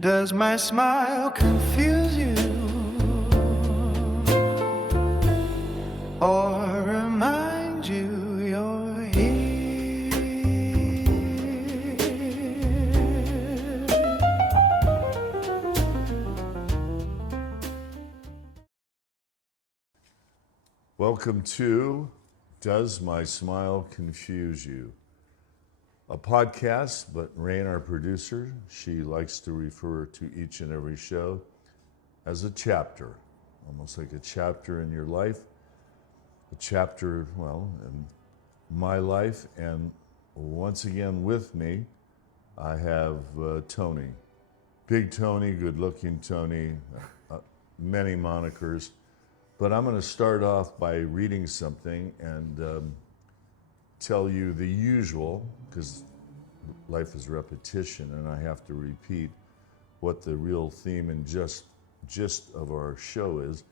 Does my smile confuse you? Or remind you you're here? Welcome to Does My Smile Confuse You? A podcast, but Rain, our producer, she likes to refer to each and every show as a chapter, almost like a chapter in your life, a chapter, well, in my life. And once again with me, I have Tony. Big Tony, good-looking Tony, many monikers. But I'm going to start off by reading something and tell you the usual, because life is repetition and I have to repeat what the real theme and gist of our show is,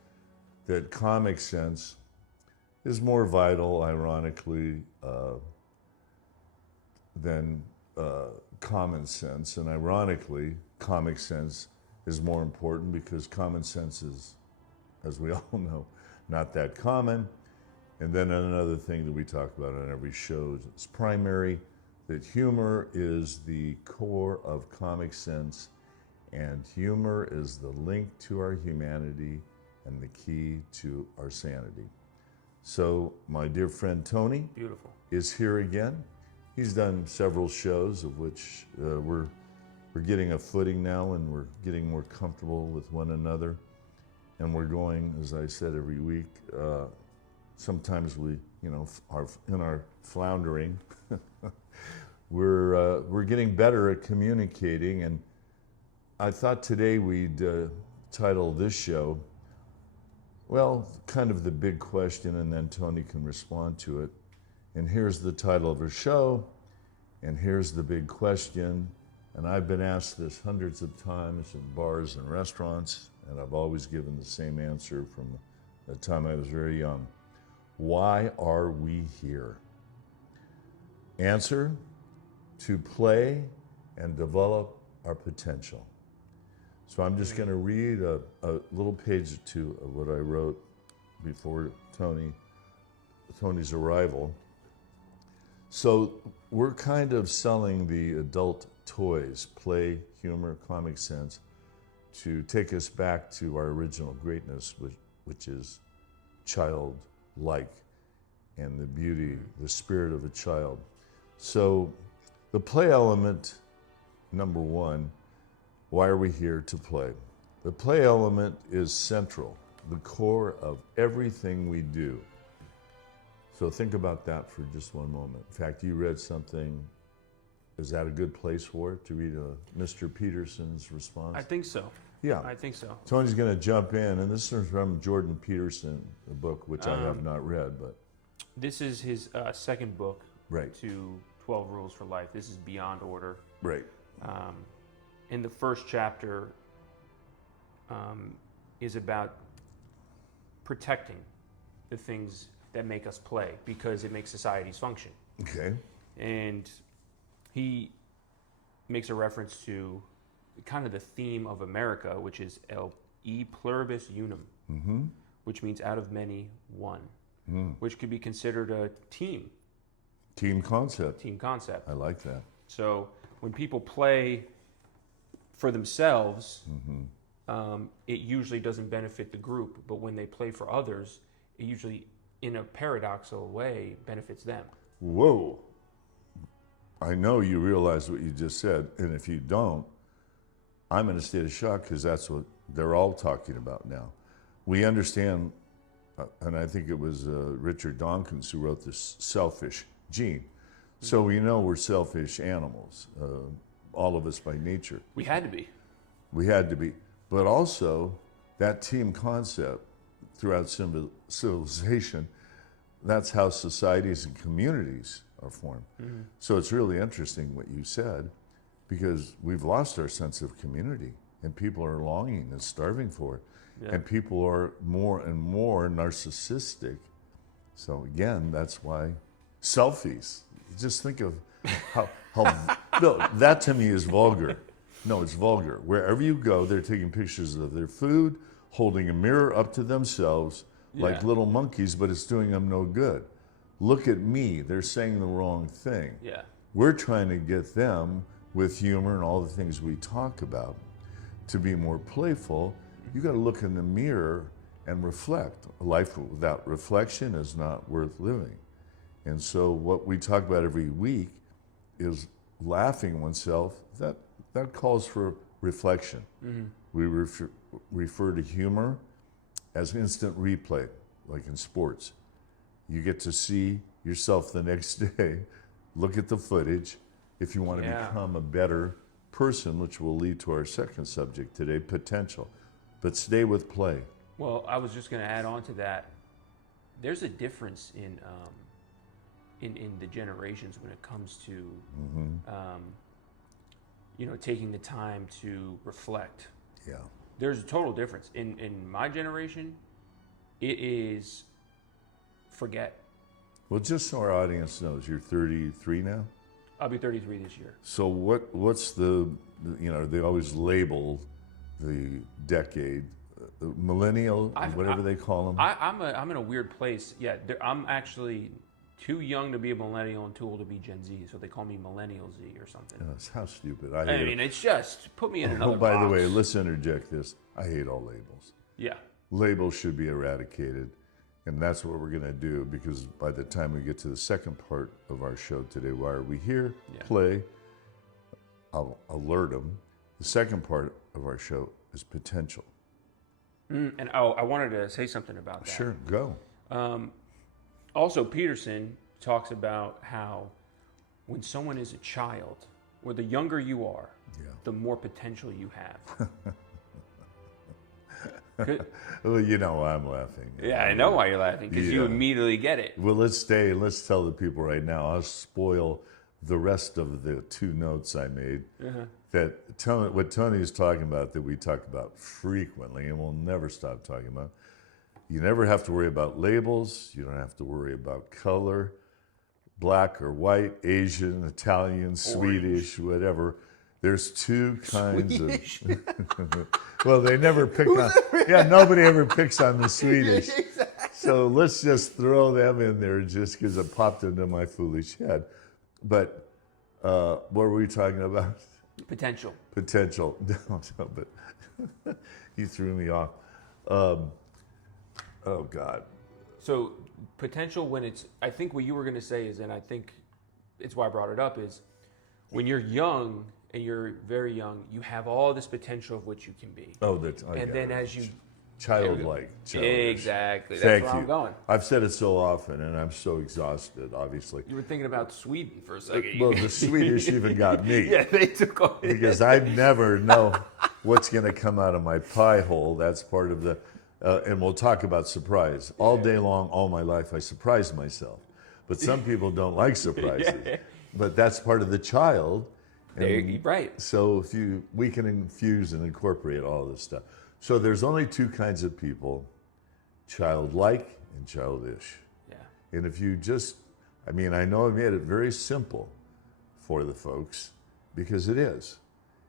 that comic sense is more vital, ironically, than common sense. And ironically, comic sense is more important because common sense is, as we all know, not that common. And then another thing that we talk about on every show is primary, that humor is the core of comic sense, and humor is the link to our humanity and the key to our sanity. So my dear friend Tony is here again. He's done several shows of which we're getting a footing now, and we're getting more comfortable with one another. And we're going, as I said, every week. Sometimes we, are in our floundering. We're getting better at communicating, and I thought today we'd title this show, well, kind of the big question, and then Tony can respond to it. And here's the title of our show, and here's the big question. And I've been asked this hundreds of times in bars and restaurants, and I've always given the same answer from the time I was very young. Why are we here? Answer: to play and develop our potential. So I'm just going to read a little page or two of what I wrote before Tony's arrival. So we're kind of selling the adult toys, play, humor, comic sense, to take us back to our original greatness, which is childlike, and the beauty, the spirit of a child. So the play element, number one, why are we here to play? The play element is central, the core of everything we do. So think about that for just one moment. In fact, you read something. Is that a good place for it, to read Mr. Peterson's response? I think so. Yeah. I think so. Tony's going to jump in, and this is from Jordan Peterson, a book which I have not read, but... This is his second book Right. to 12 Rules for Life. This is Beyond Order. Right. In the first chapter is about protecting the things that make us play, because it makes societies function. Okay. And he makes a reference to kind of the theme of America, which is e pluribus unum, which means out of many, one, which could be considered a team. Team concept. Team concept. I like that. So when people play for themselves, it usually doesn't benefit the group, but when they play for others, it usually, in a paradoxical way, benefits them. Whoa. I know you realize what you just said, and if you don't, I'm in a state of shock, because that's what they're all talking about now. We understand, and I think it was Richard Dawkins who wrote this selfish gene. So we know we're selfish animals, all of us by nature. We had to be. We had to be. But also, that team concept throughout civilization, that's how societies and communities are formed. So it's really interesting what you said, because we've lost our sense of community, and people are longing and starving for it. Yeah. And people are more and more narcissistic. So again, that's why selfies. Just think of how no, that to me is vulgar. No, it's vulgar. Wherever you go, they're taking pictures of their food, holding a mirror up to themselves like Yeah. little monkeys, but it's doing them no good. Look at me. They're saying the wrong thing. Yeah. We're trying to get them, with humor and all the things we talk about, to be more playful. You got to look in the mirror and reflect. A life without reflection is not worth living. And so what we talk about every week is laughing oneself. That calls for reflection. We refer to humor as instant replay, like in sports. You get to see yourself the next day, look at the footage. If you want to become a better person, which will lead to our second subject today, potential. But stay with play. Well, I was just going to add on to that. There's a difference in the generations when it comes to taking the time to reflect. Yeah. There's a total difference. In my generation, it is forget. Well, just so our audience knows, you're 33 now? I'll be 33 this year. So what's they always label the decade, millennial, whatever they call them. I'm in a weird place. Yeah, I'm actually too young to be a millennial and too old to be Gen Z, so they call me Millennial Z or something. How stupid. I mean, it's just put me in another box. By the way, let's interject this. I hate all labels. Yeah. Labels should be eradicated, and that's what we're going to do, because by the time we get to the second part of our show today, Why Are We Here? Yeah. Play, I'll alert them. The second part of our show is potential. And I wanted to say something about that. Sure, go. Also, Peterson talks about how when someone is a child, or the younger you are, the more potential you have. Well, you know why I'm laughing. Yeah, I know why you're laughing, because you immediately get it. Well, let's tell the people right now. I'll spoil the rest of the two notes I made. That what Tony is talking about, that we talk about frequently, and we'll never stop talking about. You never have to worry about labels. You don't have to worry about color, black or white, Asian, Italian, Swedish, whatever. There's two kinds of. Well, they never pick on. Yeah, nobody ever picks on the Swedish. Exactly. So let's just throw them in there just because it popped into my foolish head. But what were we talking about? Potential. Potential. No, but you threw me off. Oh, God. So potential, when it's, I think what you were going to say is, and I think it's why I brought it up, is when you're young and you're very young, you have all this potential of what you can be. And then as you... Childlike. Exactly. That's Thank where you. I'm going. I've said it so often, and I'm so exhausted, obviously. You were thinking about Sweden for a second. Well, the Swedish even got me. Yeah, they took over. Because I never know what's going to come out of my pie hole. That's part of the... and we'll talk about surprise. All day long, all my life, I surprised myself. But some people don't like surprises. But that's part of the child. Right. So we can infuse and incorporate all this stuff. So there's only two kinds of people, childlike and childish. Yeah. And if you just, I know I made it very simple for the folks, because it is.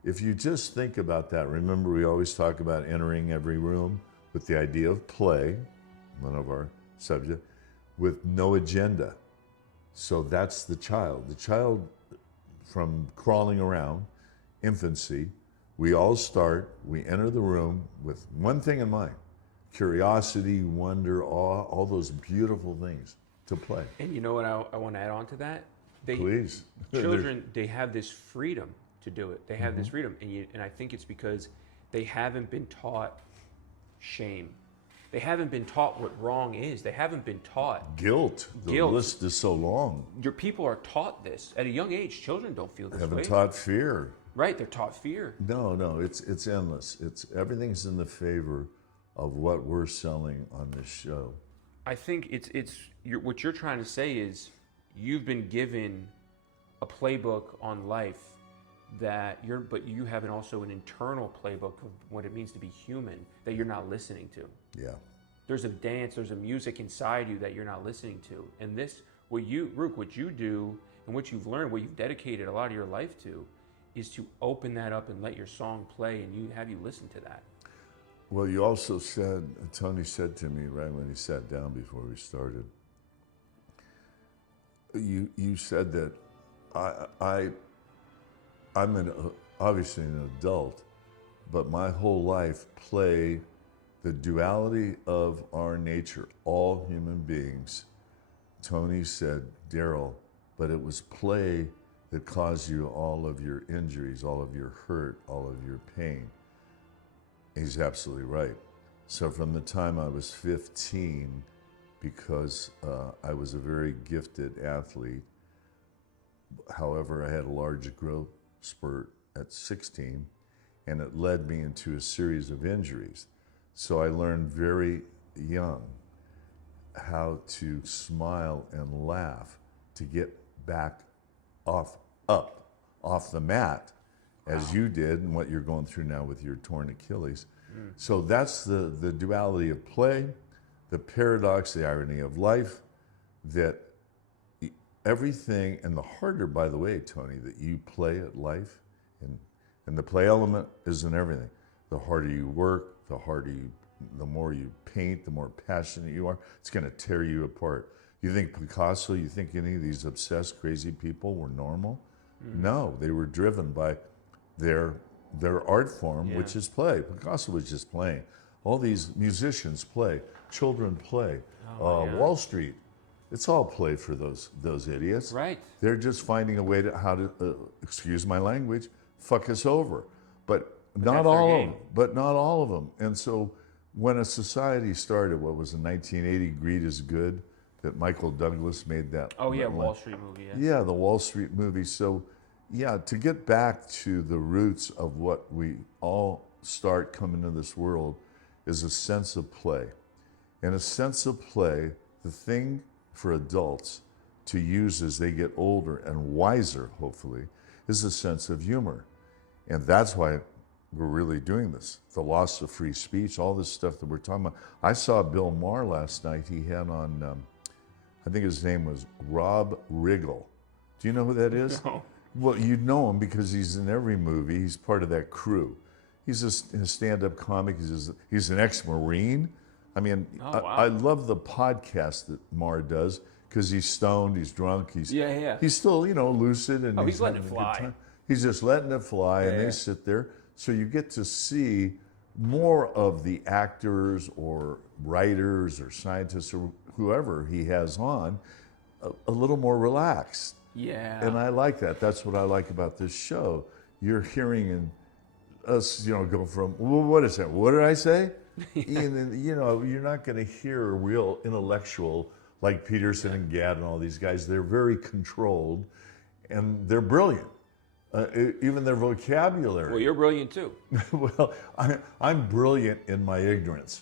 If you just think about that, remember we always talk about entering every room with the idea of play, one of our subjects, with no agenda. So that's the child. The child, from crawling around, infancy, we all start, we enter the room with one thing in mind: curiosity, wonder, awe, all those beautiful things to play. And you know what I want to add on to that? Please. Children, they have this freedom to do it. They have this freedom. And I think it's because they haven't been taught shame. They haven't been taught what wrong is. They haven't been taught guilt. The list is so long. Your people are taught this at a young age. Children don't feel this way. Haven't taught fear. Right, they're taught fear. No, it's endless. Everything's in the favor of what we're selling on this show. I think what you're trying to say is you've been given a playbook on life but you have also an internal playbook of what it means to be human that you're not listening to. Yeah. There's a dance, there's a music inside you that you're not listening to. And what you do and what you've learned, what you've dedicated a lot of your life to, is to open that up and let your song play and have you listen to that. Well, you also said, Tony said to me right when he sat down before we started, you said that I'm obviously an adult, but my whole life play the duality of our nature, all human beings. Tony said, Daryl, but it was play that caused you all of your injuries, all of your hurt, all of your pain. He's absolutely right. So from the time I was 15, because I was a very gifted athlete, however, I had a large growth spurt at 16, and it led me into a series of injuries. So I learned very young how to smile and laugh to get back off the mat, as you did, and what you're going through now with your torn Achilles. So that's the duality of play, the paradox, the irony of life, that everything, and the harder, by the way, Tony, that you play at life, and the play element is in everything. The harder you work, the more you paint, the more passionate you are, it's going to tear you apart. You think Picasso, you think any of these obsessed, crazy people were normal? No, they were driven by their art form, which is play. Picasso was just playing. All these musicians play. Children play. Wall Street. It's all play for those idiots. Right. They're just finding a way to how to, excuse my language, fuck us over. But not all of them. But not all of them. And so when a society started, what was in 1980, Greed is Good, that Michael Douglas made that. Oh yeah, Wall Street movie. Yeah, the Wall Street movie. So, yeah, to get back to the roots of what we all start coming to this world is a sense of play. And a sense of play, the thing for adults to use as they get older and wiser, hopefully, is a sense of humor. And that's why we're really doing this. The loss of free speech, all this stuff that we're talking about. I saw Bill Maher last night. He had on, I think his name was Rob Riggle. Do you know who that is? No. Well, you'd know him because he's in every movie. He's part of that crew. He's a stand-up comic. He's an ex-Marine. I mean, wow. I love the podcast that Maher does because he's stoned, he's drunk, he's still, lucid, and he's letting having it a good fly. time. He's just letting it fly, and they sit there. So you get to see more of the actors or writers or scientists or whoever he has on a little more relaxed. Yeah. And I like that. That's what I like about this show. You're hearing us, go from, well, what is that? What did I say? And, you're not going to hear a real intellectual like Peterson and Gadd and all these guys. They're very controlled, and they're brilliant. Even their vocabulary. Well, you're brilliant too. Well, I'm brilliant in my ignorance.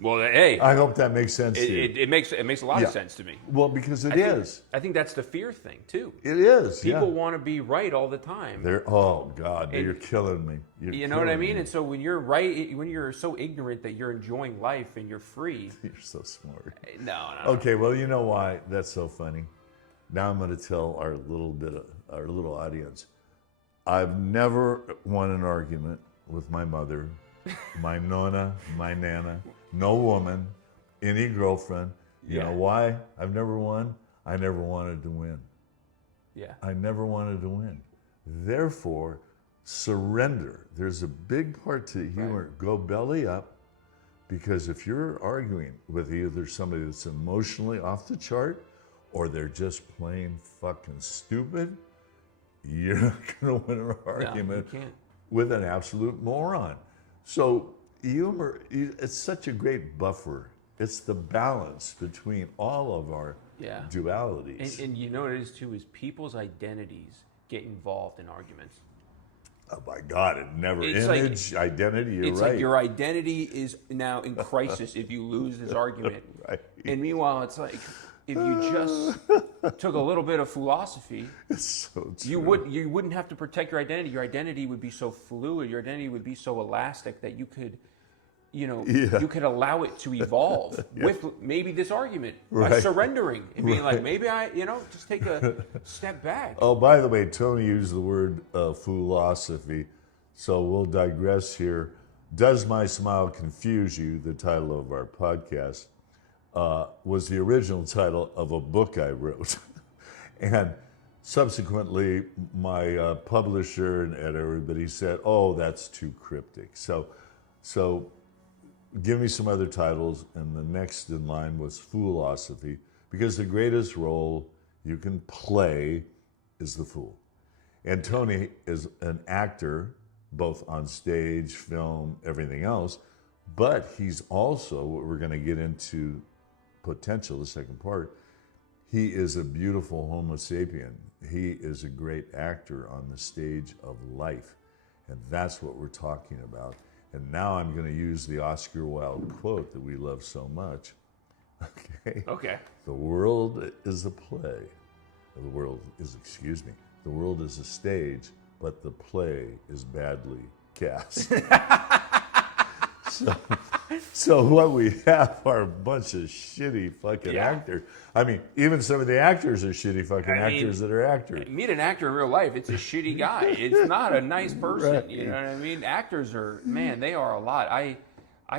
Well, hey, I hope that makes sense to you. it makes a lot of sense to me. Well, because it is. I think that's the fear thing too. It is. People want to be right all the time. Oh God, you're killing me. You know what I mean? And so when you're right, when you're so ignorant that you're enjoying life and you're free. You're so smart. No. Okay, well, you know why that's so funny. Now I'm going to tell our little audience. I've never won an argument with my mother, my nonna, my nana, no woman, any girlfriend. You know why I've never won? I never wanted to win. Yeah. I never wanted to win. Therefore, surrender. There's a big part to humor. Right. Go belly up, because if you're arguing with either somebody that's emotionally off the chart or they're just plain fucking stupid, you're not going to win an argument with an absolute moron. So humor, it's such a great buffer. It's the balance between all of our dualities. And you know what it is too, is people's identities get involved in arguments. Oh my God, it never identity, you're it's right. Like your identity is now in crisis if you lose this argument. Right. And meanwhile, it's like, if you just took a little bit of philosophy, it's so true. you wouldn't have to protect your identity. Your identity would be so fluid. Your identity would be so elastic that you could Yeah. you could allow it to evolve with maybe this argument by Right. surrendering and being like, Right. maybe I, just take a step back. Oh, by the way, Tony used the word philosophy, so we'll digress here. Does My Smile Confuse You, the title of our podcast, was the original title of a book I wrote. And subsequently, my publisher and everybody said, oh, that's too cryptic. So give me some other titles, and the next in line was Foolosophy, because the greatest role you can play is the fool. And Tony is an actor, both on stage, film, everything else, but he's also, what we're going to get into potential, the second part, he is a beautiful Homo sapien. He is a great actor on the stage of life. And that's what we're talking about. And now I'm going to use the Oscar Wilde quote that we love so much. Okay. The world is a play. The world is a stage, but the play is badly cast. So what we have are a bunch of shitty fucking actors. I mean, even some of the actors are shitty fucking actors that are actors. Meet an actor in real life, it's a shitty guy. It's not a nice person. Right. You know what I mean? Actors are, man, they are a lot. I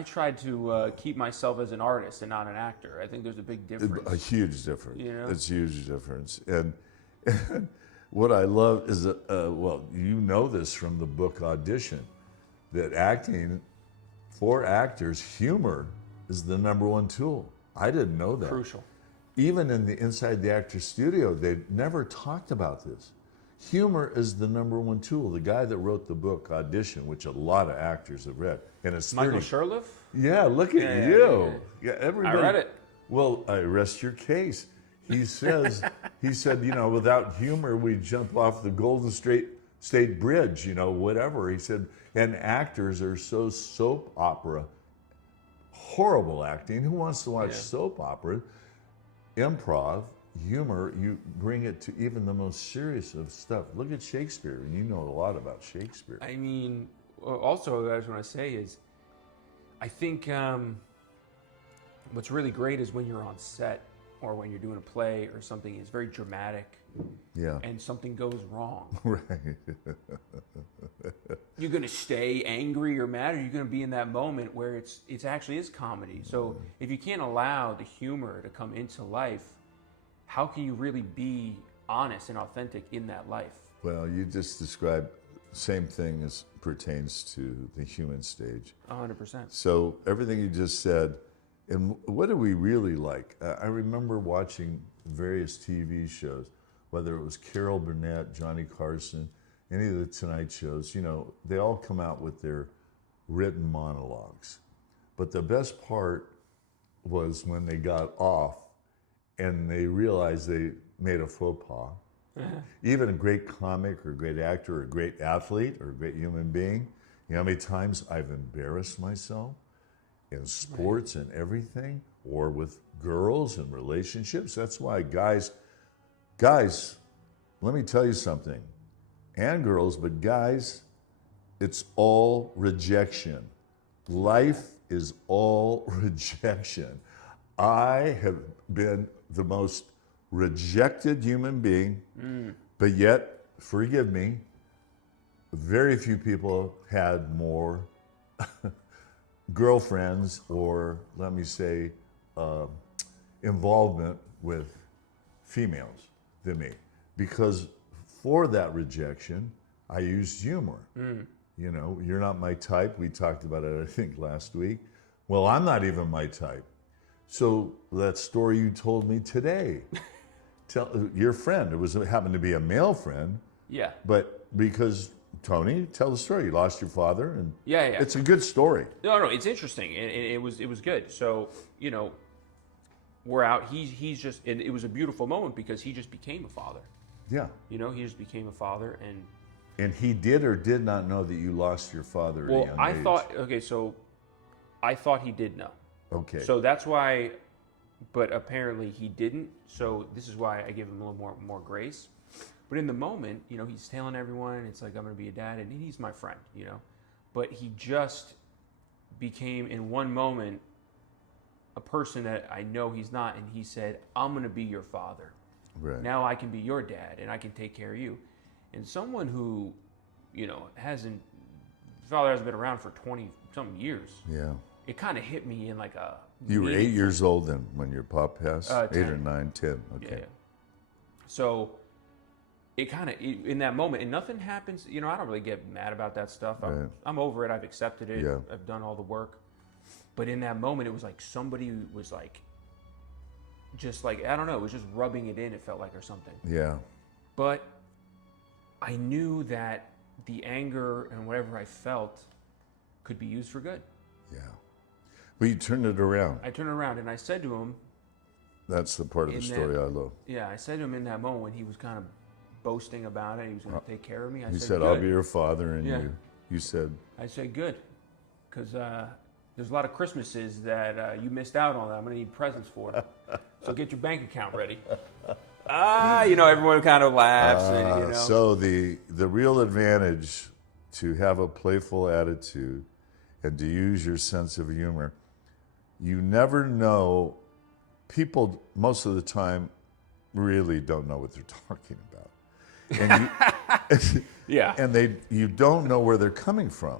tried to keep myself as an artist and not an actor. I think there's a big difference. A huge difference. You know? It's a huge difference. And what I love is, well, you know this from the book Audition, that acting, for actors, humor is the number one tool. I didn't know that. Crucial. Even in the inside the actor's studio, they never talked about this. Humor is the number one tool. The guy that wrote the book Audition, which a lot of actors have read, and it's Michael Sherliff? Yeah, look at you. Yeah, everybody. I read it. Well, I rest your case. He says, he said, without humor, we jump off the Golden State Bridge, whatever. He said, and actors are so soap opera, horrible acting. Who wants to watch soap opera? Improv, humor, you bring it to even the most serious of stuff. Look at Shakespeare, and you know a lot about Shakespeare. I mean, also, what I just want to say is, I think what's really great is when you're on set or when you're doing a play or something, it's very dramatic. Yeah. And something goes wrong. Right. You're going to stay angry or mad, or you're going to be in that moment where it's actually is comedy. So if you can't allow the humor to come into life, how can you really be honest and authentic in that life? Well, you just described the same thing as pertains to the human stage. 100%. So everything you just said, and what do we really like? I remember watching various TV shows, whether it was Carol Burnett, Johnny Carson, any of the Tonight shows, they all come out with their written monologues. But the best part was when they got off and they realized they made a faux pas. Even a great comic or a great actor or a great athlete or a great human being, you know how many times I've embarrassed myself in sports and everything, or with girls and relationships? That's why guys, let me tell you something, and girls, but guys, it's all rejection. Life is all rejection. I have been the most rejected human being, but yet, forgive me, very few people had more girlfriends or, let me say, involvement with females than me. Because for that rejection, I used humor. You're not my type. We talked about it, I think, last week. Well, I'm not even my type. So that story you told me today, tell your friend, it happened to be a male friend. Yeah. But because, Tony, tell the story. You lost your father, and Yeah. it's a good story. No, it's interesting, and it was good. So we're out. He's just, and it was a beautiful moment because he just became a father. Yeah. He just became a father, And he did or did not know that you lost your father at a young age? I thought he did know. Okay. So that's why, but apparently he didn't. So this is why I give him a little more grace. But in the moment, he's telling everyone, it's like, I'm going to be a dad, and he's my friend, But he just became in one moment a person that I know he's not, and he said, I'm going to be your father. Right. Now I can be your dad, and I can take care of you. And someone who, father hasn't been around for 20-something years. Yeah. It kind of hit me in like a... You were 8 years old then when your pop passed? 8 10. or 9, 10. Okay. Yeah. So it kind of, in that moment, and nothing happens, I don't really get mad about that stuff. I'm over it. I've accepted it. Yeah. I've done all the work. But in that moment, it was like somebody was like, just like, I don't know, it was just rubbing it in, it felt like, or something. Yeah. But I knew that the anger and whatever I felt could be used for good. Yeah. But you turned it around. I turned it around, and I said to him... That's the part of the story I love. Yeah, I said to him in that moment when he was kind of boasting about it, he was going to take care of me. He said, I'll be your father, and Yeah. you said... I said, good, because there's a lot of Christmases that you missed out on that I'm going to need presents for. So get your bank account ready. Everyone kind of laughs. And, So the real advantage to have a playful attitude and to use your sense of humor, you never know. People most of the time really don't know what they're talking about, and Yeah. and you don't know where they're coming from.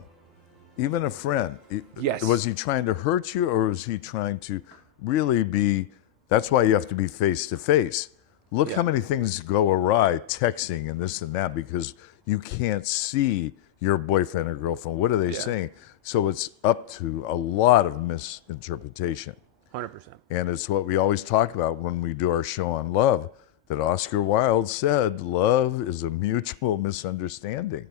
Even a friend, Yes. Was he trying to hurt you, or was he trying to really be? That's why you have to be face to face. Look how many things go awry texting and this and that because you can't see your boyfriend or girlfriend. What are they saying? So it's up to a lot of misinterpretation. 100%. And it's what we always talk about when we do our show on love, that Oscar Wilde said, love is a mutual misunderstanding.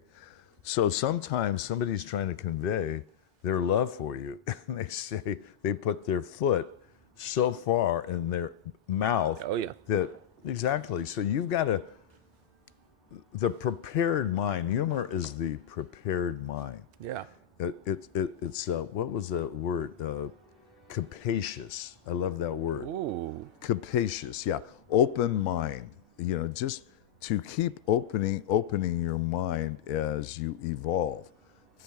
So sometimes somebody's trying to convey their love for you, and they put their foot so far in their mouth that, exactly. So you've got the prepared mind. Humor is the prepared mind. Yeah. It's what was the word? Capacious. I love that word. Ooh. Capacious. Yeah. Open mind. Just to keep opening your mind as you evolve.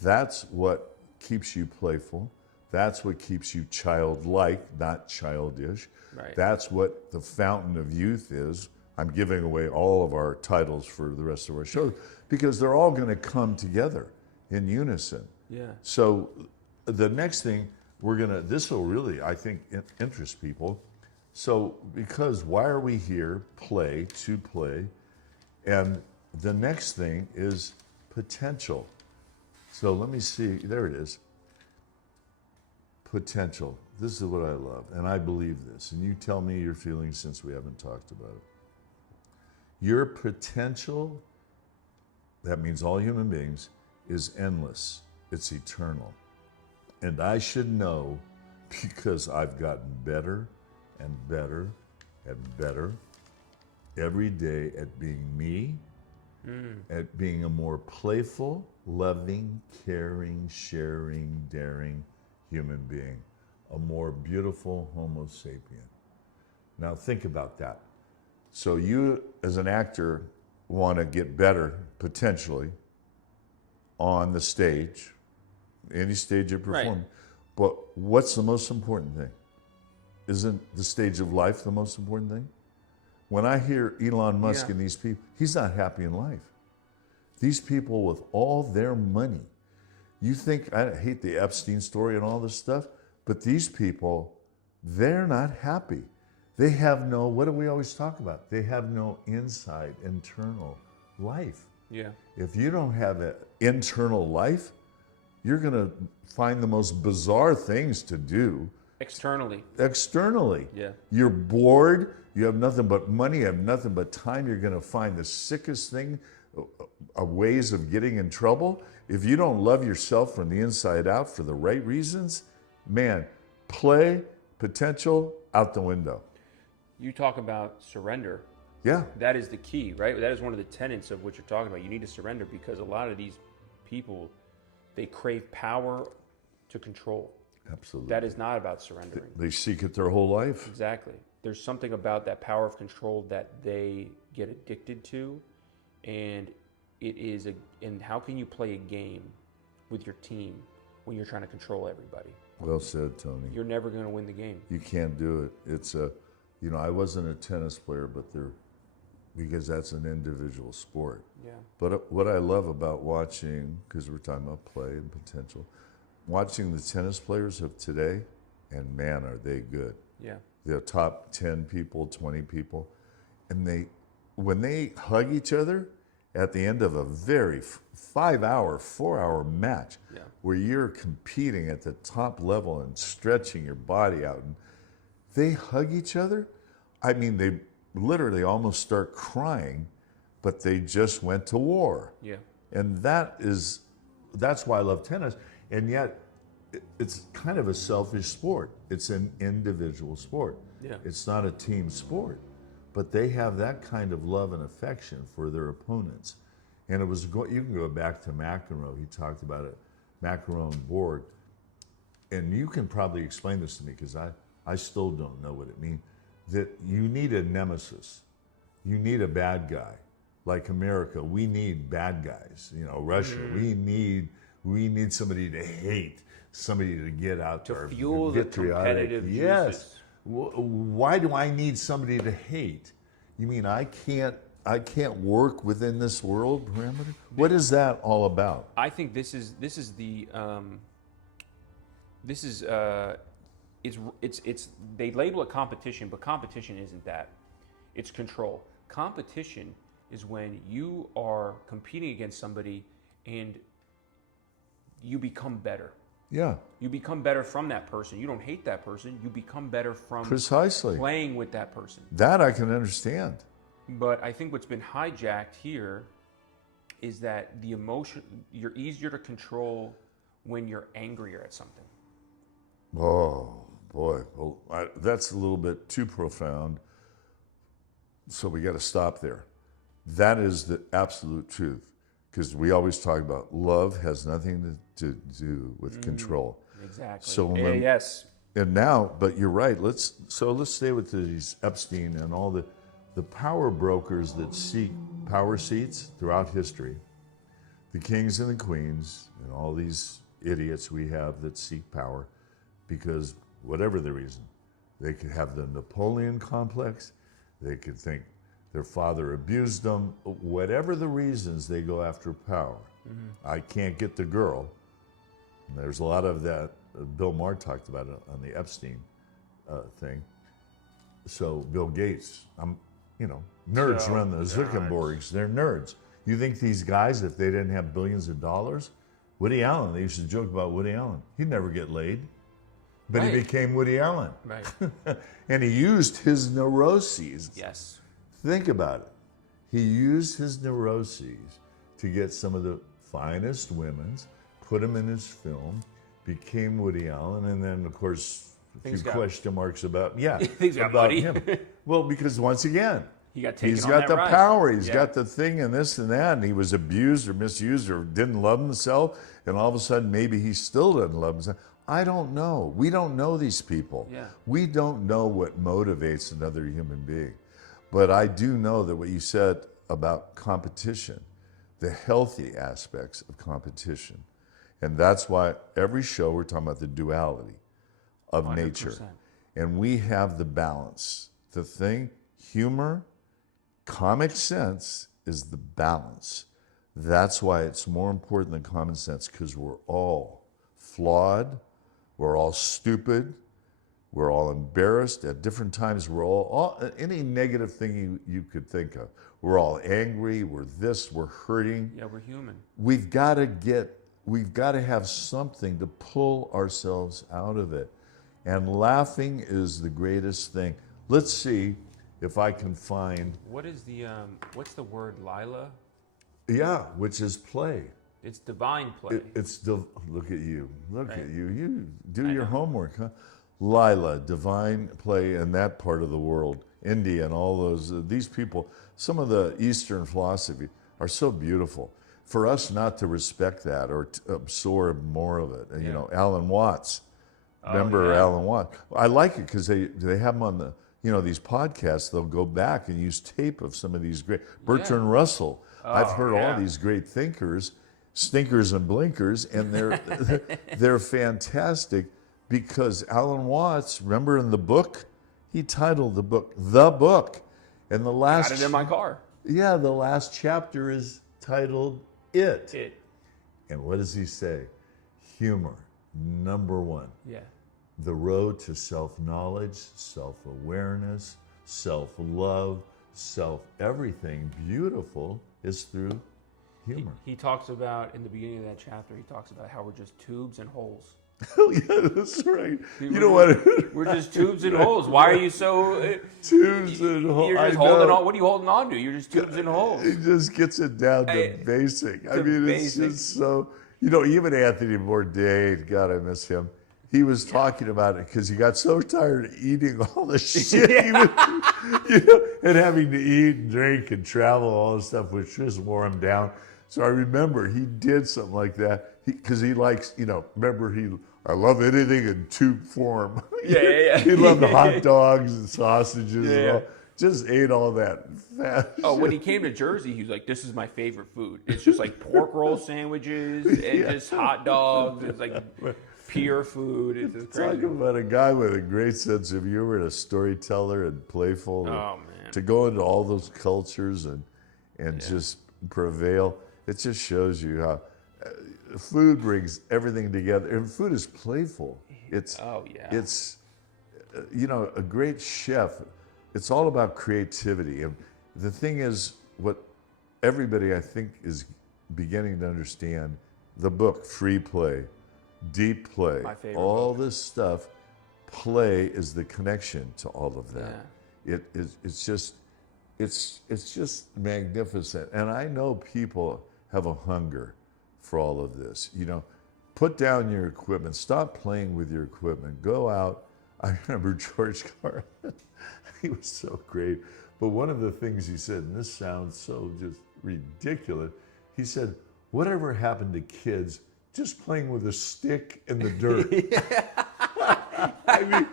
That's what keeps you playful. That's what keeps you childlike, not childish. Right. That's what the fountain of youth is. I'm giving away all of our titles for the rest of our show because they're all going to come together in unison. Yeah. So the next thing this will really, I think, interest people. So because why are we here? To play. And the next thing is potential. So let me see, there it is. Potential. This is what I love, and I believe this. And you tell me your feelings since we haven't talked about it. Your potential, that means all human beings, is endless. It's eternal. And I should know because I've gotten better and better and better every day at being me, at being a more playful, loving, caring, sharing, daring human being, a more beautiful Homo sapien. Now think about that. So you, as an actor, want to get better, potentially, on the stage, any stage you perform. Right. But what's the most important thing? Isn't the stage of life the most important thing? When I hear Elon Musk and these people, he's not happy in life. These people with all their money, you think, I hate the Epstein story and all this stuff, but these people, they're not happy. They have no, what do we always talk about? They have no inside, internal life. Yeah. If you don't have an internal life, you're going to find the most bizarre things to do. Externally. Yeah. You're bored. You have nothing but money. You have nothing but time. You're going to find the sickest thing, ways of getting in trouble. If you don't love yourself from the inside out for the right reasons, man, play, potential, out the window. You talk about surrender. Yeah. That is the key, right? That is one of the tenets of what you're talking about. You need to surrender because a lot of these people, they crave power to control. Absolutely. That is not about surrendering. They seek it their whole life. Exactly. There's something about that power of control that they get addicted to, and it is and how can you play a game with your team when you're trying to control everybody. Well said, Tony. You're never going to win the game. You can't do it. It's a, I wasn't a tennis player, but because that's an individual sport. Yeah. But what I love about watching, because we're talking about play and potential, watching the tennis players of today, and man, are they good. Yeah. The top 10 people, 20 people, and when they hug each other at the end of a very 5-hour, 4-hour match, Yeah. where you're competing at the top level and stretching your body out, and they hug each other. I mean, they literally almost start crying, but they just went to war. Yeah. And that's why I love tennis. And yet, it's kind of a selfish sport. It's an individual sport. Yeah. It's not a team sport. But they have that kind of love and affection for their opponents. And you can go back to McEnroe. He talked about it, McEnroe and Borg. And you can probably explain this to me, because I still don't know what it means. That you need a nemesis. You need a bad guy. Like America, we need bad guys. Russia, we need somebody to hate, somebody to get out To there. fuel the competitive juices. Why do I need somebody to hate? You mean I can't work within this world parameter? What is that all about? I think this is they label it competition, but competition isn't that. It's control. Competition is when you are competing against somebody and you become better. Yeah. You become better from that person. You don't hate that person. You become better from Precisely playing with that person. That I can understand. But I think what's been hijacked here is that the emotion, you're easier to control when you're angrier at something. Oh, boy. Well, that's a little bit too profound. So we got to stop there. That is the absolute truth. Because we always talk about love has nothing to do with control. Exactly. So yes. And now, but you're right. Let's stay with these Epstein and all the power brokers that seek power seats throughout history. The kings and the queens and all these idiots we have that seek power because whatever the reason, they could have the Napoleon complex. They could think their father abused them. Whatever the reasons, they go after power. Mm-hmm. I can't get the girl. And there's a lot of that. Bill Maher talked about it on the Epstein thing. So Bill Gates, nerds run the Zuckerbergs. They're nerds. You think these guys, if they didn't have billions of dollars, Woody Allen, they used to joke about Woody Allen. He'd never get laid. But he became Woody Allen. Right. And he used his neuroses. Yes. Think about it. He used his neuroses to get some of the finest women's, put them in his film, became Woody Allen, and then, of course, a few question marks about, about him. Well, because once again, he's got the power, he's got the thing and this and that, and he was abused or misused or didn't love himself, and all of a sudden maybe he still doesn't love himself. I don't know. We don't know these people. Yeah. We don't know what motivates another human being. But I do know that what you said about competition, the healthy aspects of competition, and that's why every show we're talking about the duality of 100%. Nature. And we have the balance. The thing, humor, comic sense is the balance. That's why it's more important than common sense, because we're all flawed, we're all stupid, we're all embarrassed. At different times, we're all any negative thing you could think of. We're all angry, we're this, we're hurting. Yeah, we're human. We've got to have something to pull ourselves out of it. And laughing is the greatest thing. Let's see if I can find. What's the word, Lila? Yeah, which is play. It's divine play. Look at you. Look at you. You do your homework, huh? Lila, divine play in that part of the world, India and all those, these people, some of the Eastern philosophy are so beautiful. For us not to respect that or to absorb more of it. And, Alan Watts. Remember Alan Watts? I like it because they have him on the, these podcasts. They'll go back and use tape of some of these great, Bertrand Russell. I've heard all these great thinkers. stinkers and blinkers, and they're fantastic because Alan Watts, remember in the book, he titled the book "The Book," and the last Got it in my car. yeah, the last chapter is titled "It." It. And what does he say? Humor, number one. Yeah. The road to self-knowledge, self-awareness, self-love, self-everything beautiful is through humor. He talks about, in the beginning of that chapter, he talks about how we're just tubes and holes. Oh yeah, that's right. You know what? We're just tubes and holes. Why are you so... Tubes and holes. You're just holding on. What are you holding on to? You're just tubes and holes. It just gets it down to basic. I mean, it's just so... even Anthony Bourdain, God, I miss him. He was talking about it because he got so tired of eating all the shit and having to eat and drink and travel, all this stuff, which just wore him down. So I remember he did something like that because he likes, remember I love anything in tube form. Yeah. He loved the hot dogs and sausages and all. Just ate all that fat Oh, shit. when he came to Jersey, he was like, "This is my favorite food. It's just like pork roll sandwiches and just hot dogs. It's like pure food. It's just crazy." Talk about a guy with a great sense of humor and a storyteller and playful. Oh, man. To go into all those cultures and just prevail. It just shows you how food brings everything together. And food is playful. It's a great chef. It's all about creativity. And the thing is, what everybody I think is beginning to understand, the book, Free Play, Deep Play, My favorite all this stuff, play is the connection to all of that. Yeah. It's just magnificent. And I know people have a hunger for all of this. Put down your equipment. Stop playing with your equipment. Go out. I remember George Carlin. He was so great. But one of the things he said, and this sounds so just ridiculous, he said, whatever happened to kids just playing with a stick in the dirt? I mean,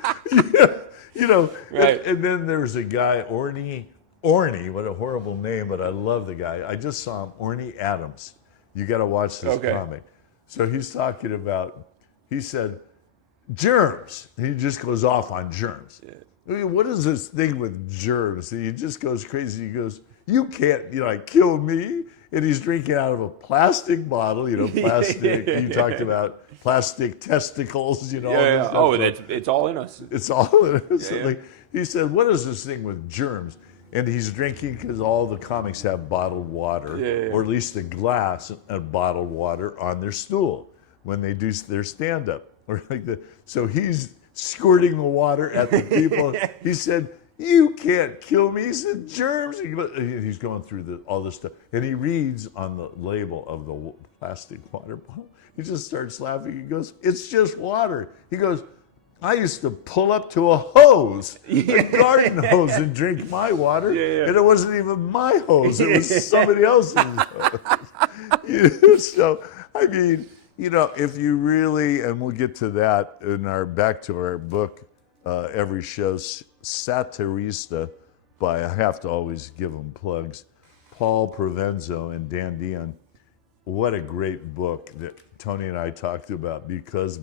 Right. And then there's a guy, Orny, what a horrible name, but I love the guy. I just saw him, Orny Adams. You got to watch this comic. So he's talking about, he said, germs. And he just goes off on germs. Yeah. I mean, what is this thing with germs? And he just goes crazy. He goes, you can't, kill me. And he's drinking out of a plastic bottle, plastic. You talked about plastic testicles, all this stuff. Oh, it's all in us. It's all in us. He said, what is this thing with germs? And he's drinking because all the comics have bottled water, or at least a glass of bottled water on their stool when they do their stand-up. Or like that. So he's squirting the water at the people. He said, you can't kill me. He said, germs. He's going through all this stuff. And he reads on the label of the plastic water bottle. He just starts laughing. He goes, it's just water. He goes, I used to pull up to a hose, a garden hose, and drink my water. And it wasn't even my hose. It was somebody else's hose. So, I mean, if you really, and we'll get to that back to our book, every show, Satirista, by, I have to always give them plugs, Paul Provenzo and Dan Dion. What a great book that Tony and I talked about because.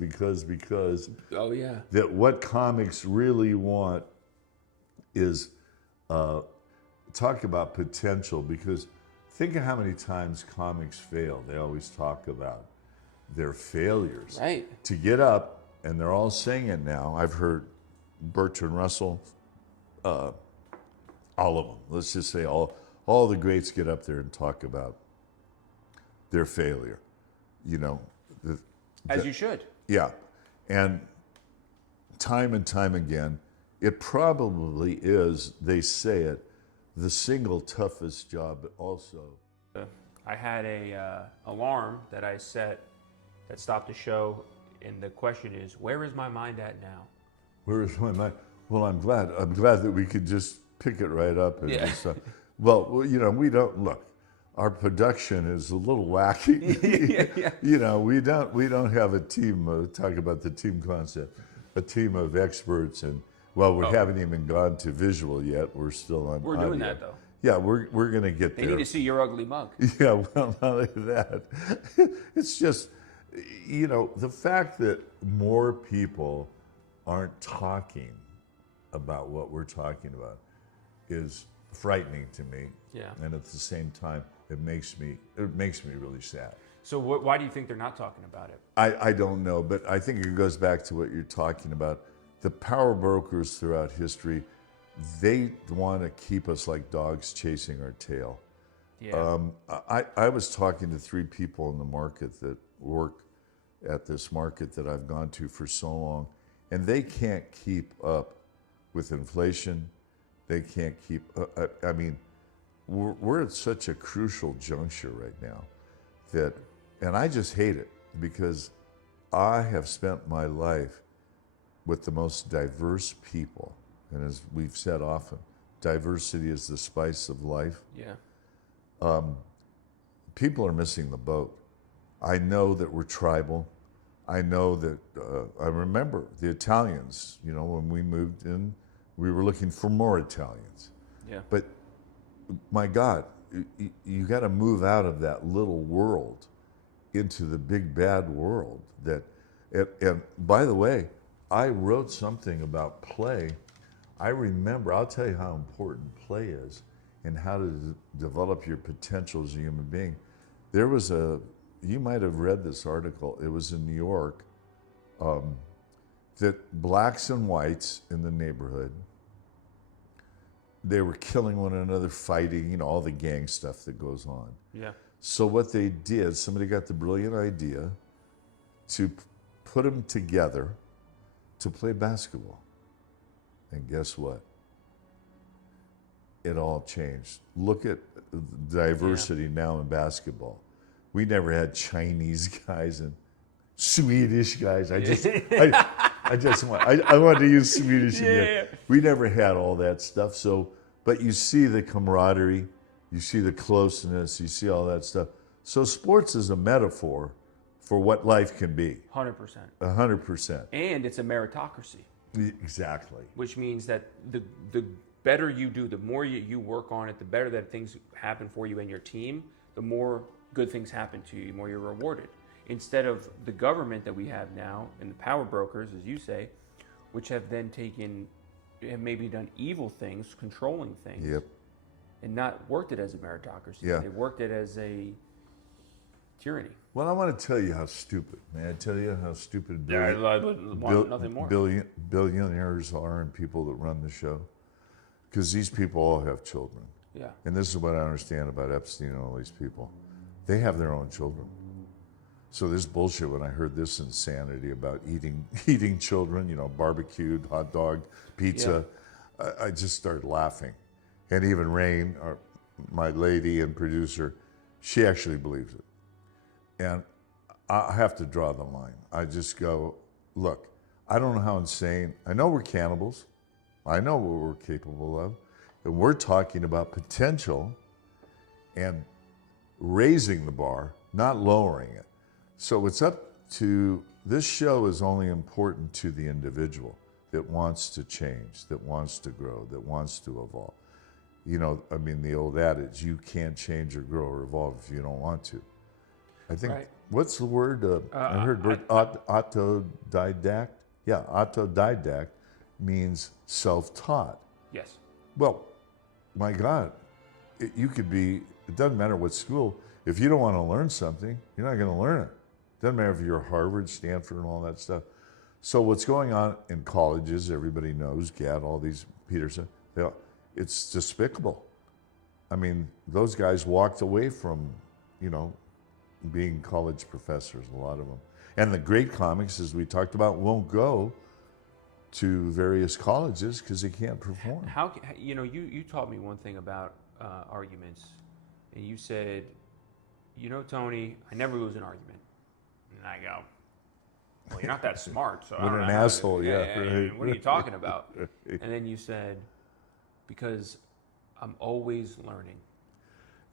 Oh, yeah. That what comics really want is talk about potential, because think of how many times comics fail. They always talk about their failures. Right. To get up, and they're all saying it now. I've heard Bertrand Russell, all of them. Let's just say all the greats get up there and talk about their failure. As you should. Yeah. And time again, it probably is, they say it, the single toughest job, but also. I had a alarm that I set that stopped the show, and the question is, where is my mind at now? Where is my mind? Well, I'm glad that we could just pick it right up and just, well, we don't look. Our production is a little wacky. We don't have a team. Talk about the team concept, a team of experts, and we haven't even gone to visual yet. We're still on. We're audio. doing that though. Yeah, we're going to get They there. need to see your ugly mug. Yeah, well, not only that, it's just, the fact that more people aren't talking about what we're talking about is frightening to me. Yeah. And at the same time, it makes me really sad. So why do you think they're not talking about it? I don't know, but I think it goes back to what you're talking about. The power brokers throughout history, they want to keep us like dogs chasing our tail. Yeah. I was talking to 3 people in the market that work at this market that I've gone to for so long, and they can't keep up with inflation. They can't keep, I mean, we're at such a crucial juncture right now that, and I just hate it because I have spent my life with the most diverse people. And as we've said often, diversity is the spice of life. Yeah. People are missing the boat. I know that we're tribal. I know that, I remember the Italians, when we moved in, we were looking for more Italians. Yeah. But my God, you got to move out of that little world into the big bad world. And by the way, I wrote something about play. I remember, I'll tell you how important play is and how to develop your potential as a human being. There was you might have read this article, it was in New York, that blacks and whites in the neighborhood, they were killing one another, fighting, all the gang stuff that goes on. Yeah. So what they did, somebody got the brilliant idea to put them together to play basketball. And guess what? It all changed. Look at the diversity now in basketball. We never had Chinese guys and Swedish guys. I wanted to use Swedish again. Yeah. We never had all that stuff. So, but you see the camaraderie, you see the closeness, you see all that stuff. So sports is a metaphor for what life can be. 100%. 100%. And it's a meritocracy. Exactly. Which means that the better you do, the more you work on it, the better that things happen for you and your team, the more good things happen to you, the more you're rewarded. Instead of the government that we have now and the power brokers, as you say, which have then have maybe done evil things, controlling things, Yep. and not worked it as a meritocracy. Yeah. They worked it as a tyranny. Well, I want to tell you how stupid. May I tell you how stupid I wouldn't want nothing more. billionaires are and people that run the show? Because these people all have children. Yeah. And this is what I understand about Epstein and all these people. They have their own children. So this bullshit, when I heard this insanity about eating children, barbecued, hot dog, pizza, I just started laughing. And even Rain, my lady and producer, she actually believes it. And I have to draw the line. I just go, look, I don't know how insane. I know we're cannibals. I know what we're capable of. And we're talking about potential and raising the bar, not lowering it. So it's up to, this show is only important to the individual that wants to change, that wants to grow, that wants to evolve. The old adage, you can't change or grow or evolve if you don't want to. I think, Right. What's the word? I heard autodidact. Yeah, autodidact means self-taught. Yes. Well, my God, you could be, it doesn't matter what school, if you don't want to learn something, you're not going to learn it. Doesn't matter if you're Harvard, Stanford, and all that stuff. So what's going on in colleges, everybody knows, GAD, all these, Peterson, it's despicable. Those guys walked away from, being college professors, a lot of them. And the great comics, as we talked about, won't go to various colleges because they can't perform. You taught me one thing about arguments, and you said, Tony, I never lose an argument. And I go, well, you're not that smart, so I What don't an know how asshole, right. What are you talking about? And then you said, because I'm always learning.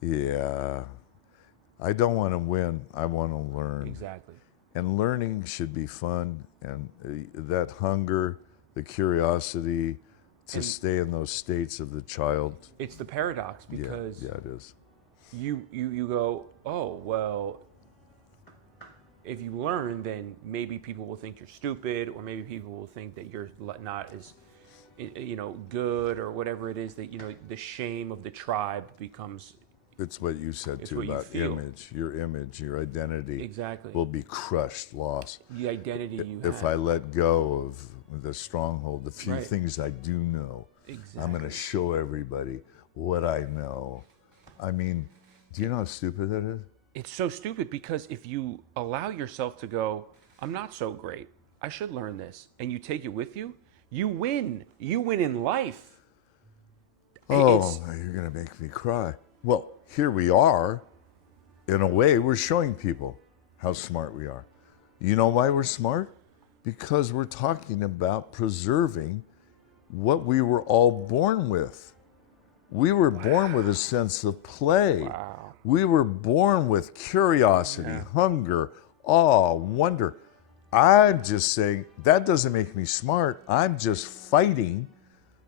Yeah. I don't want to win. I want to learn. Exactly. And learning should be fun. And that hunger, the curiosity, to stay in those states of the child. It's the paradox because Yeah, it is. you go, oh, well, if you learn, then maybe people will think you're stupid, or maybe people will think that you're not as, good, or whatever it is that, the shame of the tribe becomes. It's what you said It's too what you about feel. image, your identity Exactly. will be crushed, lost. The identity you If have. I let go of the stronghold, the few Right. things I do know, Exactly. I'm going to show everybody what I know. I mean, do you know how stupid that is? It's so stupid because if you allow yourself to go, I'm not so great, I should learn this, and you take it with you, you win. You win in life. Oh, you're going to make me cry. Well, here we are. In a way, we're showing people how smart we are. You know why we're smart? Because we're talking about preserving what we were all born with. We were born with a sense of play. Wow. We were born with curiosity, hunger, awe, wonder. I'm just saying that doesn't make me smart. I'm just fighting,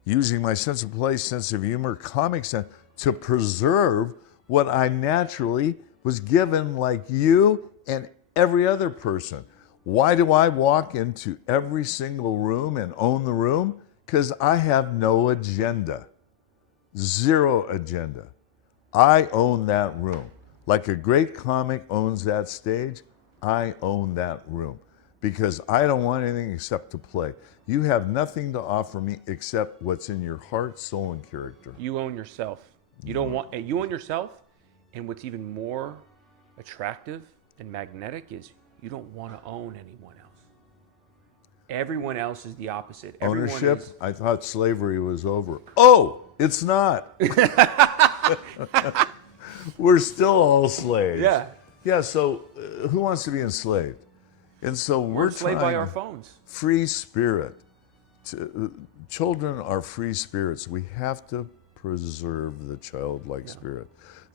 using my sense of play, sense of humor, comic sense, to preserve what I naturally was given, like you and every other person. Why do I walk into every single room and own the room? Because I have no agenda. Zero agenda. I own that room. Like a great comic owns that stage, I own that room. Because I don't want anything except to play. You have nothing to offer me except what's in your heart, soul, and character. You own yourself. You own yourself, and what's even more attractive and magnetic is you don't want to own anyone else. Everyone else is the opposite. Ownership? I thought slavery was over. Oh, it's not. We're still all slaves. Yeah. Yeah, so who wants to be enslaved? And so We're enslaved by trying our phones. free spirit. Children are free spirits. We have to preserve the childlike spirit.